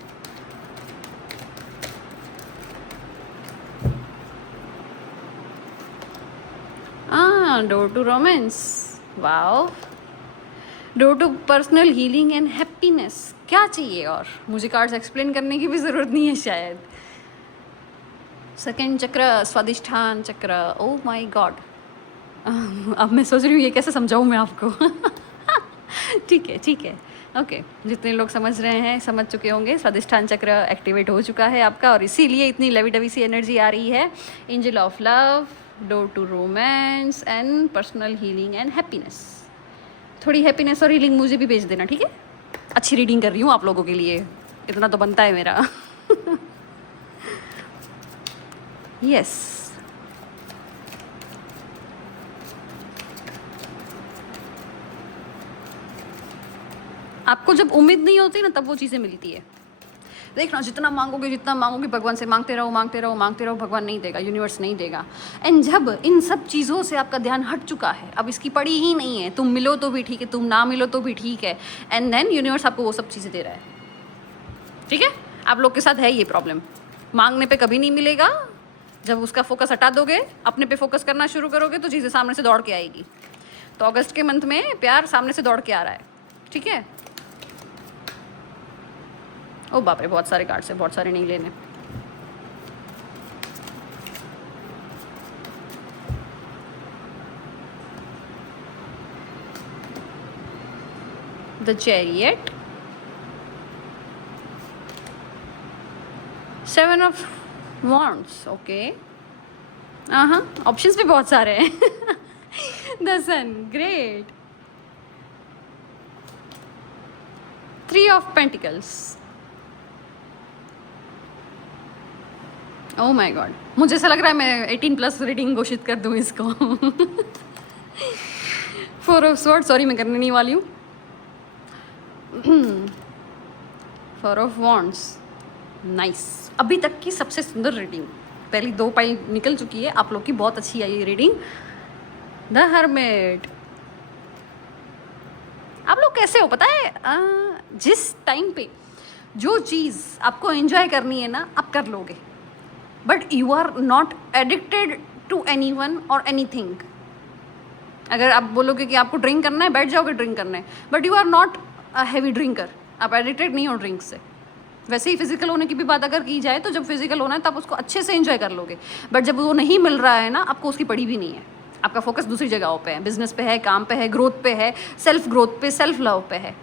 Door to romance, wow, door to personal healing and happiness. क्या चाहिए और, मुझे कार्ड्स एक्सप्लेन करने की भी ज़रूरत नहीं है शायद। सेकंड चक्र, स्वादिष्ठान चक्र, ओह माय गॉड। अब मैं सोच रही हूँ ये कैसे समझाऊँ मैं आपको। ठीक है, ओके। जितने लोग समझ रहे हैं समझ चुके होंगे, स्वादिष्ठान चक्र एक्टिवेट हो चुका है आपका और इसीलिए इतनी लवी डवी सी एनर्जी आ रही है। Angel of love, door to romance and personal healing and happiness. थोड़ी हैप्पीनेस और हीलिंग मुझे भी भेज देना, ठीक है। अच्छी रीडिंग कर रही हूँ आप लोगों के लिए, इतना तो बनता है मेरा। यस। आपको जब उम्मीद नहीं होती ना तब वो चीज़ें मिलती है। देखना, जितना मांगोगे भगवान से मांगते रहो, भगवान नहीं देगा, यूनिवर्स नहीं देगा। एंड जब इन सब चीज़ों से आपका ध्यान हट चुका है, अब इसकी पड़ी ही नहीं है, तुम मिलो तो भी ठीक है, तुम ना मिलो तो भी ठीक है, एंड देन यूनिवर्स आपको वो सब चीज़ें दे रहा है, ठीक है। आप लोग के साथ है ये प्रॉब्लम, मांगने पे कभी नहीं मिलेगा। जब उसका फोकस हटा दोगे, अपने पे फोकस करना शुरू करोगे तो चीज़ें सामने से दौड़ के आएगी। तो अगस्त के मंथ में प्यार सामने से दौड़ के आ रहा है, ठीक है। ओ बाप रे, बहुत सारे कार्ड्स हैं, बहुत सारे नहीं लेने। The chariot, seven of wands, okay. हाँ, ऑप्शंस भी बहुत सारे हैं। The sun, great. Three of pentacles, oh my God, मुझे ऐसा लग रहा है मैं 18+ रीडिंग घोषित कर दूँ इसको। फोर ऑफ स्वॉर्ड, सॉरी मैं करने नहीं वाली हूँ। Four of wands, nice. अभी तक की सबसे सुंदर रीडिंग, पहली 2 पाई निकल चुकी है, आप लोग की बहुत अच्छी आई ये रीडिंग। द हर्मिट, आप लोग कैसे हो पता है, जिस टाइम पे जो चीज़ आपको एंजॉय करनी है ना, आप कर लोगे, but you are not addicted to anyone और एनी थिंग। अगर आप बोलोगे कि आपको ड्रिंक करना है, बैठ जाओगे ड्रिंक करने, but you are not a heavy drinker, आप एडिक्टेड नहीं हो ड्रिंक से। वैसे ही फिजिकल होने की भी बात अगर की जाए तो जब फिजिकल होना है तब उसको अच्छे से एंजॉय कर लोगे, बट जब वो नहीं मिल रहा है ना, आपको उसकी पड़ी भी नहीं है, आपका फोकस दूसरी जगहों पे है, बिजनेस पे है, काम पे है, ग्रोथ पे है, सेल्फ ग्रोथ पे, सेल्फ लव पे है,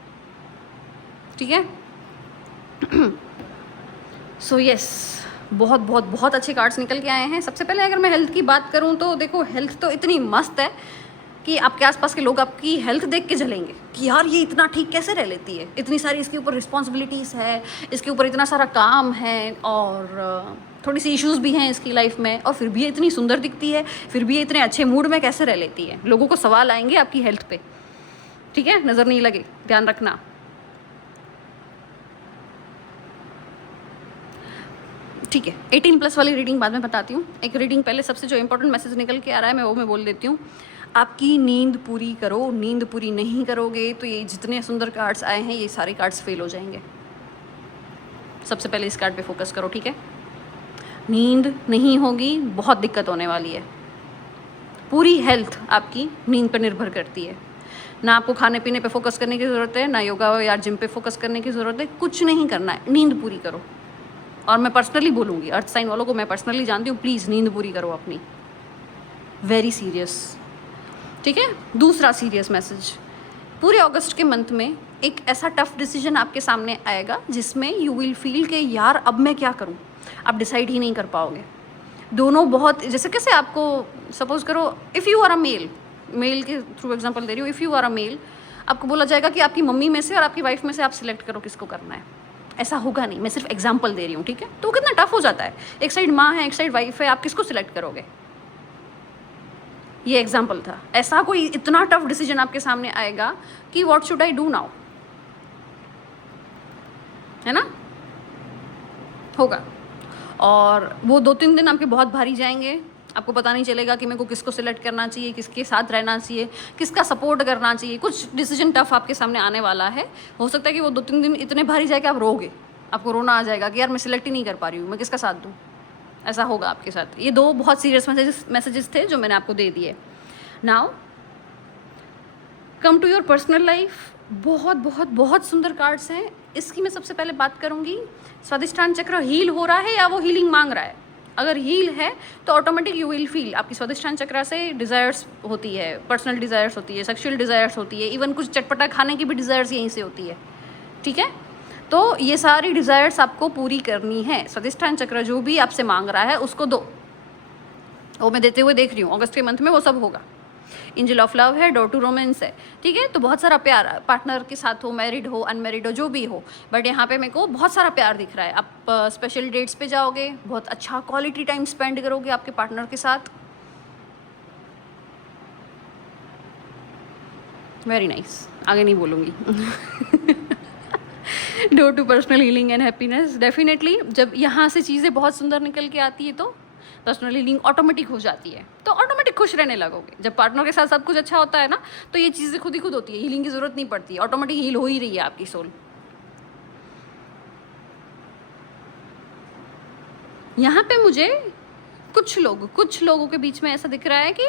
ठीक है। सो यस, बहुत अच्छे कार्ड्स निकल के आए हैं। सबसे पहले अगर मैं हेल्थ की बात करूं तो देखो, हेल्थ तो इतनी मस्त है कि आपके आसपास के लोग आपकी हेल्थ देख के जलेंगे कि यार ये इतना ठीक कैसे रह लेती है, इतनी सारी इसके ऊपर रिस्पॉन्सिबिलिटीज़ है, इसके ऊपर इतना सारा काम है और थोड़ी सी इश्यूज़ भी हैं इसकी लाइफ में, और फिर भी ये इतनी सुंदर दिखती है, फिर भी ये इतने अच्छे मूड में कैसे रह लेती है। लोगों को सवाल आएंगे आपकी हेल्थ पे, ठीक है, नज़र नहीं लगे, ध्यान रखना। ठीक है, 18+ वाली रीडिंग बाद में बताती हूँ। एक रीडिंग पहले, सबसे जो इंपॉर्टेंट मैसेज निकल के आ रहा है मैं बोल देती हूँ। आपकी नींद पूरी करो, नींद पूरी नहीं करोगे तो ये जितने सुंदर कार्ड्स आए हैं ये सारे कार्ड्स फेल हो जाएंगे। सबसे पहले इस कार्ड पे फोकस करो, ठीक है। नींद नहीं होगी, बहुत दिक्कत होने वाली है। पूरी हेल्थ आपकी नींद पर निर्भर करती है। ना आपको खाने पीने पे फोकस करने की ज़रूरत है, ना योगा या जिम पे फोकस करने की ज़रूरत है, कुछ नहीं करना है, नींद पूरी करो। और मैं पर्सनली बोलूँगी, अर्थ साइन वालों को मैं पर्सनली जानती हूँ, प्लीज़ नींद पूरी करो अपनी, वेरी सीरियस। ठीक है। दूसरा सीरियस मैसेज, पूरे अगस्त के मंथ में एक ऐसा टफ डिसीजन आपके सामने आएगा जिसमें यू विल फील कि यार अब मैं क्या करूं, आप डिसाइड ही नहीं कर पाओगे। दोनों बहुत, जैसे कैसे आपको सपोज करो if you are a male के थ्रू एग्जांपल दे रही हूँ, if you are a male, आपको बोला जाएगा कि आपकी मम्मी में से और आपकी वाइफ में से आप सिलेक्ट करो किसको करना है। ऐसा होगा नहीं, मैं सिर्फ एग्जाम्पल दे रही हूँ, ठीक है। तो कितना टफ हो जाता है, एक साइड माँ है एक साइड वाइफ है, आप किसको सिलेक्ट करोगे। ये एग्जाम्पल था। ऐसा कोई इतना टफ डिसीजन आपके सामने आएगा कि what should I do now, है ना, होगा। और वो 2-3 दिन आपके बहुत भारी जाएंगे, आपको पता नहीं चलेगा कि मेरे को किसको सिलेक्ट करना चाहिए, किसके साथ रहना चाहिए, किसका सपोर्ट करना चाहिए। कुछ डिसीजन टफ आपके सामने आने वाला है। हो सकता है कि वो 2-3 दिन इतने भारी जाए कि आप रोगे, आपको रोना आ जाएगा कि यार मैं सिलेक्ट ही नहीं कर पा रही हूँ, मैं किसका साथ दूँ। ऐसा होगा आपके साथ। ये 2 बहुत सीरियस मैसेजेस थे जो मैंने आपको दे दिए। Now come to your personal life. बहुत बहुत बहुत सुंदर कार्ड्स हैं। इसकी मैं सबसे पहले बात करूँगी, स्वादिष्टान चक्र हील हो रहा है या वो हीलिंग मांग रहा है। अगर हील है तो ऑटोमेटिक यू विल फील, आपकी स्वादिष्टान चक्र से डिज़ायर्स होती है, पर्सनल डिज़ायर्स होती है, सेक्सुअल डिज़ायर्स होती है, इवन कुछ चटपटा खाने की भी डिज़ायर्स यहीं से होती है, ठीक है। तो ये सारी डिज़ायर्स आपको पूरी करनी है। स्वादिष्टान चक्र जो भी आपसे मांग रहा है उसको दो, वो मैं देते हुए देख रही हूँ। अगस्त के मंथ में वो सब होगा। एंजल ऑफ लव है, डोर टू रोमांस है, ठीक है। तो बहुत सारा प्यार पार्टनर के साथ हो, मैरिड हो अनमैरिड हो जो भी हो, बट यहाँ पे मेरे को बहुत सारा प्यार दिख रहा है। आप स्पेशल डेट्स पे जाओगे, बहुत अच्छा क्वालिटी टाइम स्पेंड करोगे आपके पार्टनर के साथ। वेरी नाइस, आगे नहीं बोलूँगी। Door to personal healing and happiness. Definitely जब यहाँ से चीज़ें बहुत सुंदर निकल के आती है तो पर्सनल हीलिंग ऑटोमेटिक हो जाती है, तो ऑटोमेटिक खुश रहने लगोगे। जब पार्टनर के साथ सब कुछ अच्छा होता है ना, तो ये चीज़ें खुद ही खुद होती है, हीलिंग की ज़रूरत नहीं पड़ती, ऑटोमेटिक हील हो ही रही है आपकी सोल। यहाँ पे मुझे कुछ लोगों के बीच में ऐसा दिख रहा है कि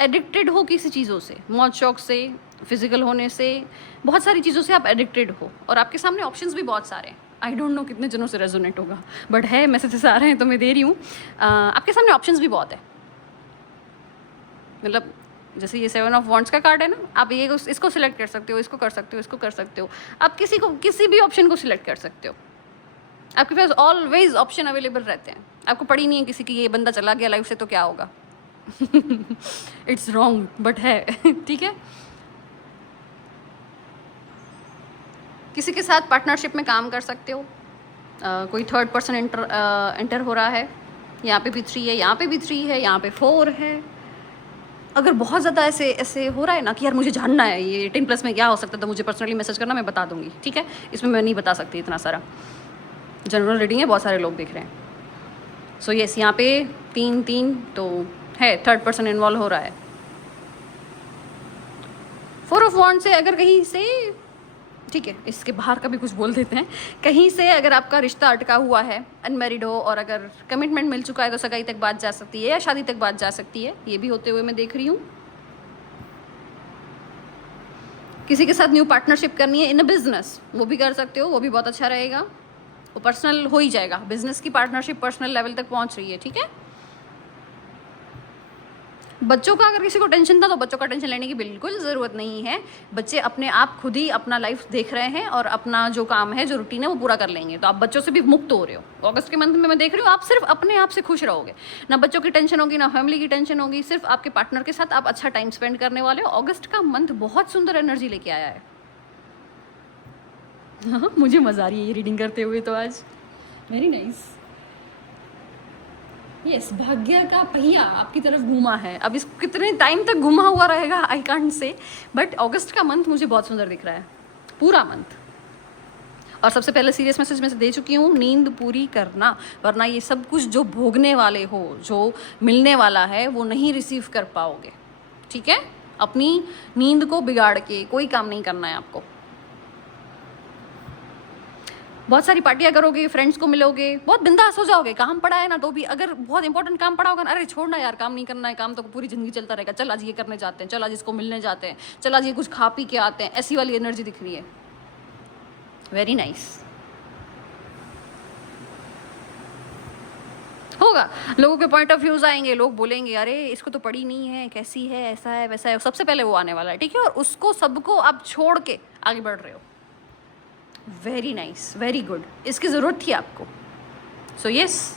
एडिक्टेड हो किसी चीज़ों से, मौत शौक से, फिजिकल होने से, बहुत सारी चीज़ों से आप एडिक्टेड हो और आपके सामने ऑप्शंस भी बहुत सारे हैं। आई डोंट नो कितने जनों से रेजोनेट होगा, बट है, मैसेजेस आ रहे हैं तो मैं दे रही हूँ। आपके सामने ऑप्शंस भी बहुत है। मतलब जैसे ये 7 ऑफ वॉन्ड्स का कार्ड है ना, आप ये इसको सिलेक्ट कर सकते हो, इसको कर सकते हो, इसको कर सकते हो। आप किसी भी ऑप्शन को सिलेक्ट कर सकते हो। आपके पास ऑलवेज ऑप्शन अवेलेबल रहते हैं। आपको पड़ी नहीं है किसी की ये बंदा चला गया लाइफ से तो क्या होगा। इट्स रॉन्ग बट है। ठीक है। किसी के साथ पार्टनरशिप में काम कर सकते हो। कोई थर्ड पर्सन एंटर हो रहा है। यहाँ पे भी 3 है, यहाँ पे भी 3 है, यहाँ पे 4 है। अगर बहुत ज़्यादा ऐसे हो रहा है ना कि यार मुझे जानना है ये 10+ में क्या हो सकता है, तो मुझे पर्सनली मैसेज करना, मैं बता दूंगी, ठीक है। इसमें मैं नहीं बता सकती इतना सारा, जनरल रीडिंग है, बहुत सारे लोग देख रहे हैं। सो यस, यहाँ पे 3 तो है, थर्ड पर्सन इन्वॉल्व हो रहा है। 4 ऑफ वॉन्ड से अगर कहीं से, ठीक है, इसके बाहर का भी कुछ बोल देते हैं, कहीं से अगर आपका रिश्ता अटका हुआ है, अनमैरिड हो और अगर कमिटमेंट मिल चुका है तो सगाई तक बात जा सकती है या शादी तक बात जा सकती है, ये भी होते हुए मैं देख रही हूँ। किसी के साथ न्यू पार्टनरशिप करनी है इन अ बिजनेस, वो भी कर सकते हो, वो भी बहुत अच्छा रहेगा। वो पर्सनल हो ही जाएगा, बिजनेस की पार्टनरशिप पर्सनल लेवल तक पहुँच रही है, ठीक है। बच्चों का अगर किसी को टेंशन था तो बच्चों का टेंशन लेने की बिल्कुल ज़रूरत नहीं है। बच्चे अपने आप खुद ही अपना लाइफ देख रहे हैं और अपना जो काम है, जो रूटीन है, वो पूरा कर लेंगे। तो आप बच्चों से भी मुक्त हो रहे हो। अगस्त के मंथ में मैं देख रही हूँ आप सिर्फ अपने आप से खुश रहोगे, ना बच्चों की टेंशन होगी, ना फैमिली की टेंशन होगी, सिर्फ आपके पार्टनर के साथ आप अच्छा टाइम स्पेंड करने वाले हो। अगस्त का मंथ बहुत सुंदर एनर्जी लेके आया है। हाँ, मुझे मज़ा आ रही है ये रीडिंग करते हुए तो आज। Very nice. यस, भाग्य का पहिया आपकी तरफ घूमा है। अब इस कितने टाइम तक घूमा हुआ रहेगा आई कांट से, बट अगस्त का मंथ मुझे बहुत सुंदर दिख रहा है, पूरा मंथ। और सबसे पहले सीरियस मैसेज मैं से दे चुकी हूँ, नींद पूरी करना, वरना ये सब कुछ जो भोगने वाले हो, जो मिलने वाला है, वो नहीं रिसीव कर पाओगे, ठीक है। अपनी नींद को बिगाड़ के कोई काम नहीं करना है आपको। बहुत सारी पार्टियां करोगे, फ्रेंड्स को मिलोगे, बहुत बिंदास हो जाओगे। काम पड़ा है ना तो भी, अगर बहुत इंपॉर्टेंट काम पड़ा होगा ना, अरे छोड़ना यार, काम नहीं करना है, काम तो पूरी जिंदगी चलता रहेगा, चल आज ये करने जाते हैं, चल आज इसको मिलने जाते हैं, चल आज ये कुछ खा पी के आते हैं, ऐसी वाली एनर्जी दिख रही है। Very nice. होगा, लोगों के पॉइंट ऑफ व्यूज आएंगे, लोग बोलेंगे अरे इसको तो पढ़ी नहीं है, कैसी है, ऐसा है वैसा है, सबसे पहले वो आने वाला है, ठीक है। और उसको सबको आप छोड़ के आगे बढ़ रहे हो, वेरी नाइस, वेरी गुड, इसकी ज़रूरत थी आपको। सो यस,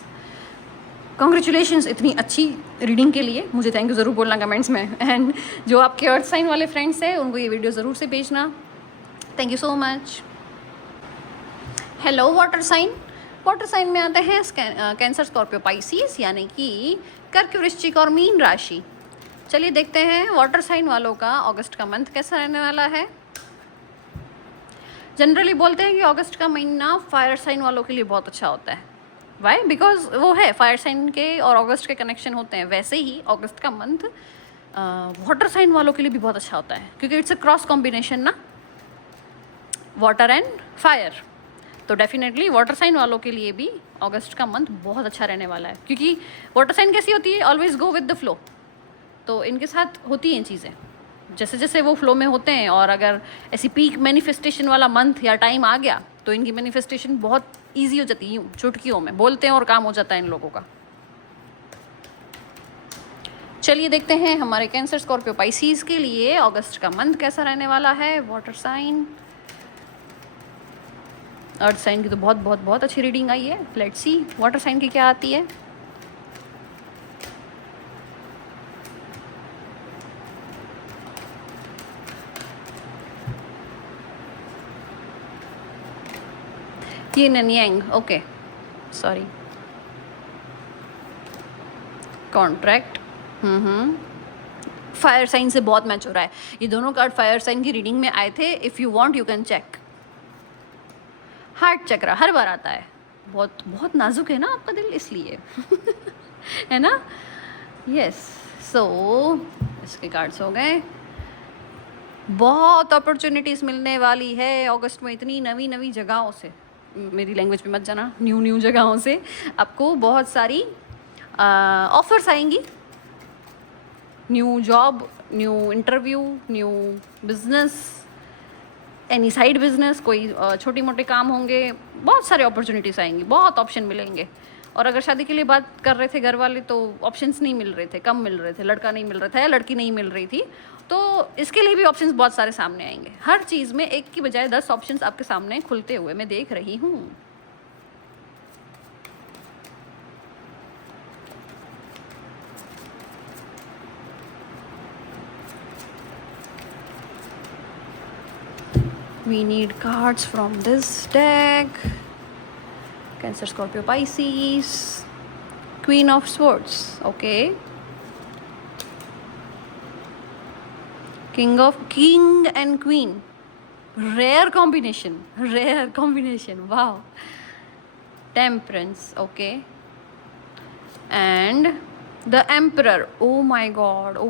कॉन्ग्रेचुलेशंस इतनी अच्छी रीडिंग के लिए। मुझे थैंक यू ज़रूर बोलना कमेंट्स में, एंड जो आपके अर्थ साइन वाले फ्रेंड्स हैं उनको ये वीडियो ज़रूर से भेजना। Thank you so much. Hello water sign, water sign में आते हैं कैंसर, स्कॉर्पियो, पाइसिस, यानी कि कर्क, वृश्चिक और मीन राशि। चलिए देखते हैं वाटर साइन वालों का अगस्त का मंथ कैसा रहने वाला है। जनरली बोलते हैं कि अगस्त का महीना फायर साइन वालों के लिए बहुत अच्छा होता है। वाई? बिकॉज वो है फायर साइन के और अगस्त के कनेक्शन होते हैं। वैसे ही अगस्त का मंथ वाटर साइन वालों के लिए भी बहुत अच्छा होता है, क्योंकि इट्स अ क्रॉस कॉम्बिनेशन ना, वाटर एंड फायर। तो डेफिनेटली वाटर साइन वालों के लिए भी अगस्त का मंथ बहुत अच्छा रहने वाला है, क्योंकि वाटर साइन कैसी होती है, always go with the flow. तो इनके साथ होती हैं चीज़ें, जैसे जैसे वो फ्लो में होते हैं। और अगर ऐसी पीक मैनिफेस्टेशन वाला मंथ या टाइम आ गया तो इनकी मैनिफेस्टेशन बहुत ईजी हो जाती है, यूँ चुटकियों में बोलते हैं और काम हो जाता है इन लोगों का। चलिए देखते हैं हमारे कैंसर, स्कॉर्पियो, पाइसिस के लिए अगस्त का मंथ कैसा रहने वाला है। वाटर साइन, अर्थ साइन की तो बहुत बहुत बहुत अच्छी रीडिंग आई है। लेट्स सी वाटर साइन की क्या आती है। Yin and yang, okay, sorry, contract, fire sign से बहुत मैच हो रहा है। ये दोनों कार्ड फायर साइन की रीडिंग में आए थे। If you want you can check. Heart chakra हर बार आता है, बहुत बहुत नाजुक है ना आपका दिल, इसलिए है ना। यस, सो इसके कार्ड्स हो गए। बहुत अपॉर्चुनिटीज़ मिलने वाली है अगस्त में, इतनी नवी नवी जगहों से, मेरी लैंग्वेज पे मत जाना, न्यू न्यू जगहों से आपको बहुत सारी ऑफर्स आएंगी। New job, new interview, new business, any side business, कोई छोटी मोटे काम होंगे, बहुत सारे अपॉर्चुनिटीज़ आएंगी, बहुत ऑप्शन मिलेंगे। और अगर शादी के लिए बात कर रहे थे घर वाले तो ऑप्शंस नहीं मिल रहे थे, कम मिल रहे थे, लड़का नहीं मिल रहा था या लड़की नहीं मिल रही थी, तो इसके लिए भी ऑप्शंस बहुत सारे सामने आएंगे। हर चीज़ में एक की बजाय 10 ऑप्शंस आपके सामने खुलते हुए मैं देख रही हूँ। We need cards from this deck. Cancer, Scorpio, Pisces, Queen of Swords, okay. King and Queen, rare combination, wow. Temperance, okay. And the Emperor, oh my god,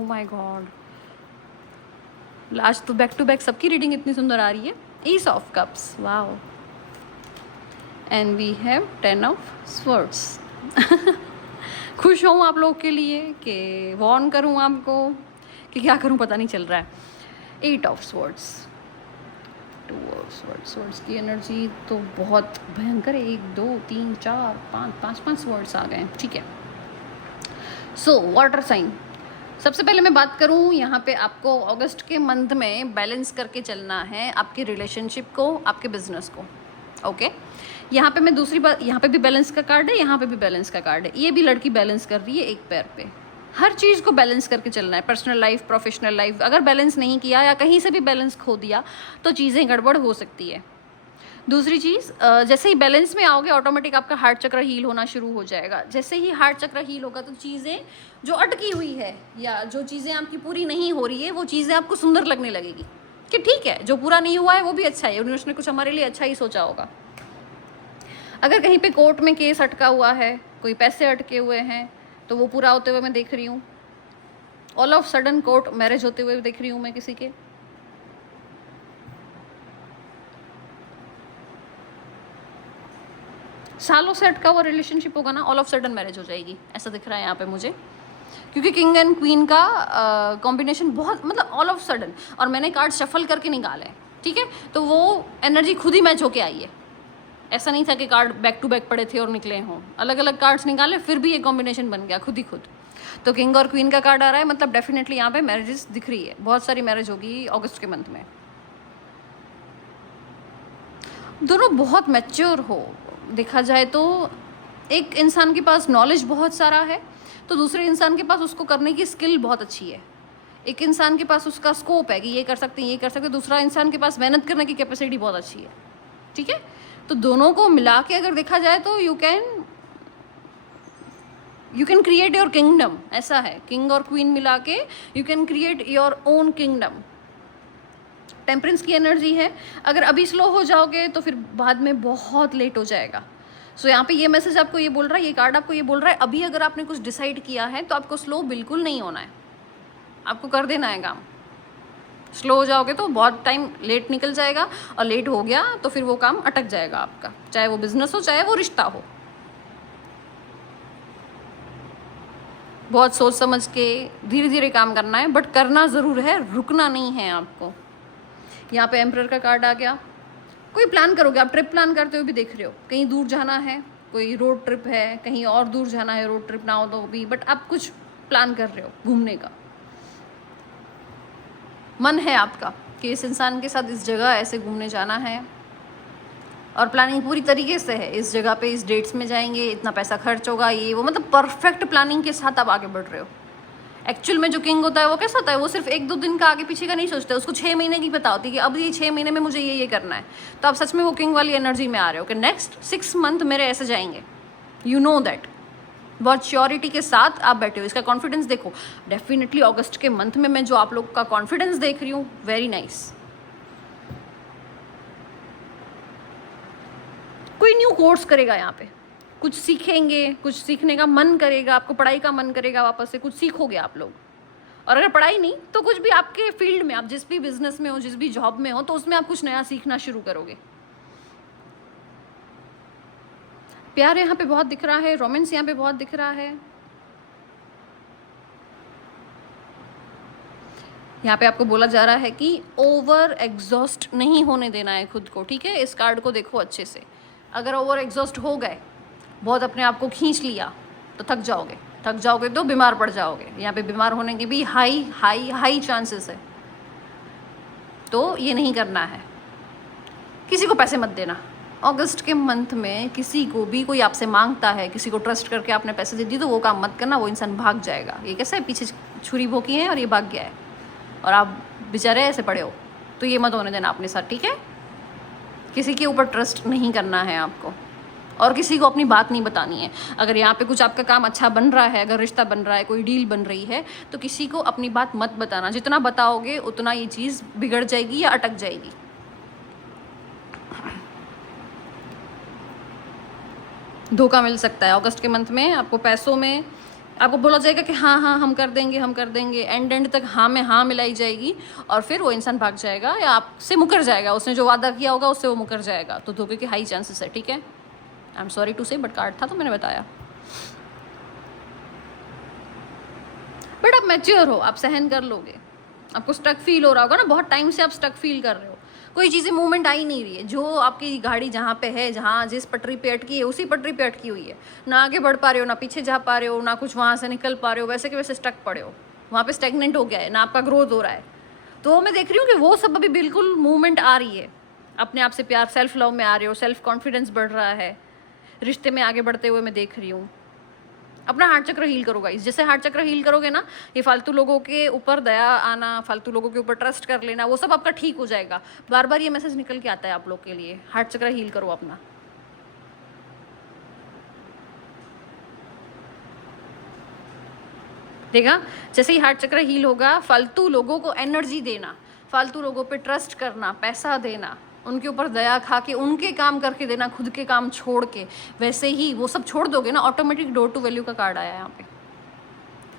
last तो बैक टू बैक सबकी reading इतनी सुंदर आ रही है। Ease of cups, wow, and we have 10 of swords. खुश हूँ आप लोग के लिए कि वॉर्न करूँ आपको कि क्या करूँ पता नहीं चल रहा है। 8 of swords, 2 of swords, swords की एनर्जी तो बहुत भयंकर है। 1 2 3 4 5 स्वर्ड्स आ गए, ठीक है। सो वाटर साइन, सबसे पहले मैं बात करूं, यहाँ पे आपको अगस्त के मंथ में बैलेंस करके चलना है आपके रिलेशनशिप को, आपके बिजनेस को, ओके। यहाँ पे मैं दूसरी बात, यहाँ पे भी बैलेंस का कार्ड है, यहाँ पे भी बैलेंस का कार्ड है। ये भी लड़की बैलेंस कर रही है एक पैर पे। हर चीज़ को बैलेंस करके चलना है, पर्सनल लाइफ, प्रोफेशनल लाइफ। अगर बैलेंस नहीं किया या कहीं से भी बैलेंस खो दिया तो चीज़ें गड़बड़ हो सकती है। दूसरी चीज़, जैसे ही बैलेंस में आओगे ऑटोमेटिक आपका हार्ट चक्र हील होना शुरू हो जाएगा। जैसे ही हार्ट चक्र हील होगा तो चीज़ें जो अटकी हुई है या जो चीज़ें आपकी पूरी नहीं हो रही है वो चीज़ें आपको सुंदर लगने लगेगी कि ठीक है, जो पूरा नहीं हुआ है वो भी अच्छा है, यूनिवर्स ने कुछ हमारे लिए अच्छा ही सोचा होगा। अगर कहीं पे कोर्ट में केस अटका हुआ है, कोई पैसे अटके हुए हैं, तो वो पूरा होते हुए मैं देख रही हूँ। All of sudden court marriage होते हुए देख रही हूँ मैं किसी के। सालों से अटका हुआ रिलेशनशिप होगा ना, ऑल ऑफ सडन मैरिज हो जाएगी, ऐसा दिख रहा है यहाँ पे मुझे, क्योंकि किंग एंड क्वीन का कॉम्बिनेशन बहुत, मतलब ऑल ऑफ सडन। और मैंने कार्ड शफल करके निकाले, ठीक है, तो वो एनर्जी खुद ही मैच होके आई है। ऐसा नहीं था कि कार्ड बैक टू बैक पड़े थे और निकले हों, अलग अलग कार्ड्स निकाले फिर भी ये कॉम्बिनेशन बन गया खुद ही खुद। तो किंग और क्वीन का कार्ड आ रहा है, मतलब डेफिनेटली यहाँ पे मैरिजेस दिख रही है, बहुत सारी मैरिज होगी अगस्त के मंथ में। दोनों बहुत मैच्योर हो, देखा जाए तो एक इंसान के पास नॉलेज बहुत सारा है तो दूसरे इंसान के पास उसको करने की स्किल बहुत अच्छी है। एक इंसान के पास उसका स्कोप है कि ये कर सकते हैं, ये कर सकते हैं, दूसरा इंसान के पास मेहनत करने की कैपेसिटी बहुत अच्छी है, ठीक है। तो दोनों को मिला के अगर देखा जाए तो you can create your kingdom, ऐसा है। किंग और क्वीन मिला के you can create your own kingdom. Temperance की एनर्जी है, अगर अभी स्लो हो जाओगे तो फिर बाद में बहुत लेट हो जाएगा। सो यहाँ पे ये मैसेज आपको ये बोल रहा है, ये कार्ड आपको ये बोल रहा है, अभी अगर आपने कुछ डिसाइड किया है तो आपको स्लो बिल्कुल नहीं होना है, आपको कर देना है काम। स्लो हो जाओगे तो बहुत टाइम लेट निकल जाएगा, और लेट हो गया तो फिर वो काम अटक जाएगा आपका, चाहे वो बिजनेस हो चाहे वो रिश्ता हो। बहुत सोच समझ के धीरे धीरे काम करना है, बट करना ज़रूर है, रुकना नहीं है आपको। यहाँ पे एम्परर का कार्ड आ गया। कोई प्लान करोगे आप, ट्रिप प्लान करते हुए भी देख रहे हो, कहीं दूर जाना है, कोई रोड ट्रिप है, कहीं और दूर जाना है, रोड ट्रिप ना हो तो भी, बट आप कुछ प्लान कर रहे हो घूमने का। मन है आपका कि इस इंसान के साथ इस जगह ऐसे घूमने जाना है, और प्लानिंग पूरी तरीके से है, इस जगह पे इस डेट्स में जाएंगे, इतना पैसा खर्च होगा, ये वो, मतलब परफेक्ट प्लानिंग के साथ आप आगे बढ़ रहे हो। एक्चुअल में जो किंग होता है वो कैसा होता है, वो सिर्फ 1-2 दिन का आगे पीछे का नहीं सोचता है, उसको 6 महीने की पता होती है कि अब ये 6 महीने में मुझे ये करना है। तो आप सच में वो किंग वाली एनर्जी में आ रहे हो कि नेक्स्ट 6 मंथ मेरे ऐसे जाएंगे, यू नो दैट। बहुत श्योरिटी के साथ आप बैठे हो, इसका कॉन्फिडेंस देखो। डेफिनेटली अगस्त के मंथ में मैं जो आप लोग का कॉन्फिडेंस देख रही हूँ, वेरी नाइस। कोई न्यू कोर्स करेगा यहाँ पे, कुछ सीखेंगे, कुछ सीखने का मन करेगा, आपको पढ़ाई का मन करेगा, वापस से कुछ सीखोगे आप लोग। और अगर पढ़ाई नहीं तो कुछ भी आपके फील्ड में, आप जिस भी बिजनेस में हो, जिस भी जॉब में हो, तो उसमें आप कुछ नया सीखना शुरू करोगे। प्यार यहाँ पे बहुत दिख रहा है, रोमांस यहाँ पे बहुत दिख रहा है। यहाँ पे आपको बोला जा रहा है कि ओवर एग्जॉस्ट नहीं होने देना है खुद को, ठीक है। इस कार्ड को देखो अच्छे से, अगर ओवर एग्जॉस्ट हो गए, बहुत अपने आप को खींच लिया, तो थक जाओगे तो बीमार पड़ जाओगे। यहाँ पे बीमार होने के भी हाई हाई हाई चांसेस है, तो ये नहीं करना है। किसी को पैसे मत देना अगस्त के मंथ में। किसी को भी कोई आपसे मांगता है, किसी को ट्रस्ट करके आपने पैसे दे दी, तो वो काम मत करना, वो इंसान भाग जाएगा। ये कैसा है, पीछे छुरी भोंकी है और ये भाग गया है, और आप बेचारे ऐसे पड़े हो, तो ये मत होने देना अपने साथ, ठीक है। किसी के ऊपर ट्रस्ट नहीं करना है आपको, और किसी को अपनी बात नहीं बतानी है। अगर यहाँ पे कुछ आपका काम अच्छा बन रहा है, अगर रिश्ता बन रहा है, कोई डील बन रही है, तो किसी को अपनी बात मत बताना। जितना बताओगे उतना ये चीज़ बिगड़ जाएगी या अटक जाएगी। धोखा मिल सकता है अगस्त के मंथ में आपको, पैसों में आपको बोला जाएगा कि हाँ हाँ हम कर देंगे, एंड तक हाँ में हाँ मिलाई जाएगी, और फिर वो इंसान भाग जाएगा या आपसे मुकर जाएगा, उसने जो वादा किया होगा उससे वो मुकर जाएगा। तो धोखे के हाई चांसेस है, ठीक है। आई एम सॉरी टू से, बट कार्ड था तो मैंने बताया। बट आप मैच्योर हो, आप सहन कर लोगे। आपको स्टक फील हो रहा होगा ना, बहुत टाइम से आप स्टक फील कर रहे हो, कोई चीज़ें मूवमेंट आ ही नहीं रही है। जो आपकी गाड़ी जहाँ पे है, जहाँ जिस पटरी पे अटकी है, उसी पटरी पे अटकी हुई है, ना आगे बढ़ पा रहे हो, ना पीछे जा पा रहे हो, ना कुछ वहाँ से निकल पा रहे हो, वैसे के वैसे स्टक पड़े हो, वहाँ पे स्टेगनेंट हो गया है, ना आपका ग्रोथ हो रहा है। तो मैं देख रही हूँ कि वो सब अभी बिल्कुल मूवमेंट आ रही है, अपने आप से प्यार, सेल्फ लव में आ रहे हो, सेल्फ कॉन्फिडेंस बढ़ रहा है, रिश्ते में आगे बढ़ते हुए मैं देख रही हूँ। अपना हार्ट चक्र हील करो गाइस। जैसे हार्ट चक्र हील करोगे ना, ये फालतू लोगों के ऊपर दया आना, फालतू लोगों के ऊपर ट्रस्ट कर लेना, वो सब आपका ठीक हो जाएगा। बार बार ये मैसेज निकल के आता है आप लोग के लिए, हार्ट चक्र हील करो अपना। देखा, जैसे ही हार्ट चक्र हील होगा, फालतू लोगों को एनर्जी देना, फालतू लोगों पे ट्रस्ट करना, पैसा देना, उनके ऊपर दया खा के उनके काम करके देना, खुद के काम छोड़ के, वैसे ही वो सब छोड़ दोगे ना, ऑटोमेटिक डोर टू वैल्यू का कार्ड आया यहाँ पे।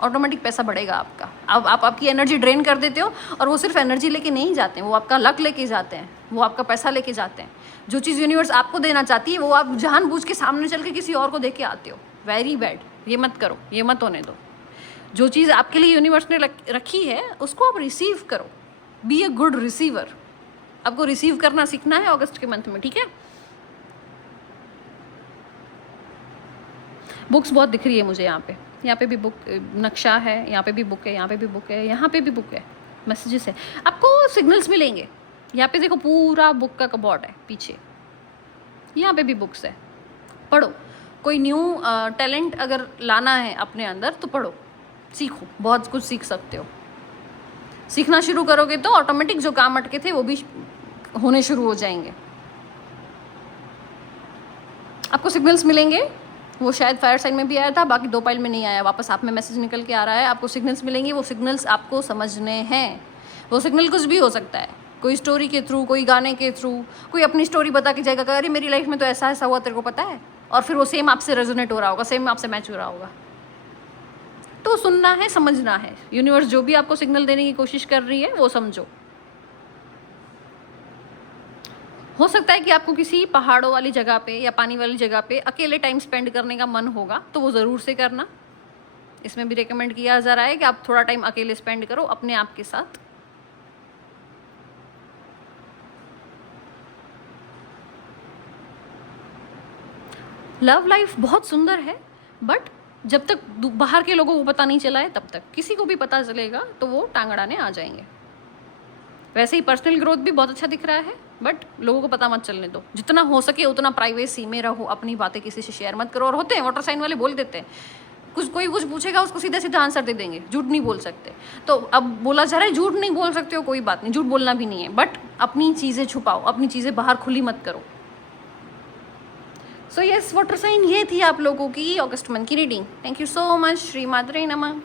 ऑटोमेटिक पैसा बढ़ेगा आपका। अब आप आपकी एनर्जी ड्रेन कर देते हो, और वो सिर्फ एनर्जी लेके नहीं जाते हैं, वो आपका लक लेके जाते हैं, वो आपका पैसा लेके जाते हैं। जो चीज़ यूनिवर्स आपको देना चाहती है, वो आप जानबूझ के सामने चल के किसी और को दे के आते हो। वेरी बैड, ये मत करो, ये मत होने दो। जो चीज़ आपके लिए यूनिवर्स ने रखी है, उसको आप रिसीव करो। Be a good receiver. आपको रिसीव करना सीखना है अगस्त के मंथ में, ठीक है। बुक्स बहुत दिख रही है मुझे यहाँ पे भी बुक नक्शा है, यहाँ पे भी बुक है, यहाँ पे भी बुक है, यहाँ पे भी बुक है, मैसेजेस है, आपको सिग्नल्स मिलेंगे। यहाँ पे देखो पूरा बुक का कबोर्ड है पीछे, यहाँ पे भी बुक्स है, पढ़ो। कोई न्यू टैलेंट अगर लाना है अपने अंदर तो पढ़ो, सीखो, बहुत कुछ सीख सकते हो। सीखना शुरू करोगे तो ऑटोमेटिक जो काम अटके थे वो भी होने शुरू हो जाएंगे। आपको सिग्नल्स मिलेंगे, वो शायद फायर साइन में भी आया था, बाकी 2 पाइल में नहीं आया, वापस आप में मैसेज निकल के आ रहा है। आपको सिग्नल्स मिलेंगे, वो सिग्नल्स आपको समझने हैं। वो सिग्नल कुछ भी हो सकता है, कोई स्टोरी के थ्रू, कोई गाने के थ्रू, कोई अपनी स्टोरी बता के जाएगा, अरे मेरी लाइफ में तो ऐसा ऐसा हुआ, तेरे को पता है, और फिर वो सेम आपसे रेजोनेट हो रहा होगा, सेम आपसे मैच हो रहा होगा। तो सुनना है, समझना है। यूनिवर्स जो भी आपको सिग्नल देने की कोशिश कर रही है वो समझो। हो सकता है कि आपको किसी पहाड़ों वाली जगह पे या पानी वाली जगह पे अकेले टाइम स्पेंड करने का मन होगा, तो वो ज़रूर से करना। इसमें भी रिकमेंड किया जा रहा है कि आप थोड़ा टाइम अकेले स्पेंड करो अपने आप के साथ। लव लाइफ बहुत सुंदर है, बट जब तक बाहर के लोगों को पता नहीं चला है तब तक, किसी को भी पता चलेगा तो वो टांग अड़ाने आ जाएंगे। वैसे ही पर्सनल ग्रोथ भी बहुत अच्छा दिख रहा है, बट लोगों को पता मत चलने दो। जितना हो सके उतना प्राइवेसी में रहो, अपनी बातें किसी से शेयर मत करो। और होते हैं वाटर साइन वाले, बोल देते हैं, कोई कुछ पूछेगा उसको सीधा सीधा आंसर दे देंगे, झूठ नहीं बोल सकते। तो अब बोला जा रहा है झूठ नहीं बोल सकते हो, कोई बात नहीं, झूठ बोलना भी नहीं है, बट अपनी चीज़ें छुपाओ, अपनी चीज़ें बाहर खुली मत करो। सो यस वाटर साइन, ये थी आप लोगों की अगस्त मंथ की reading. Thank you so much. श्री मात्रे नमः।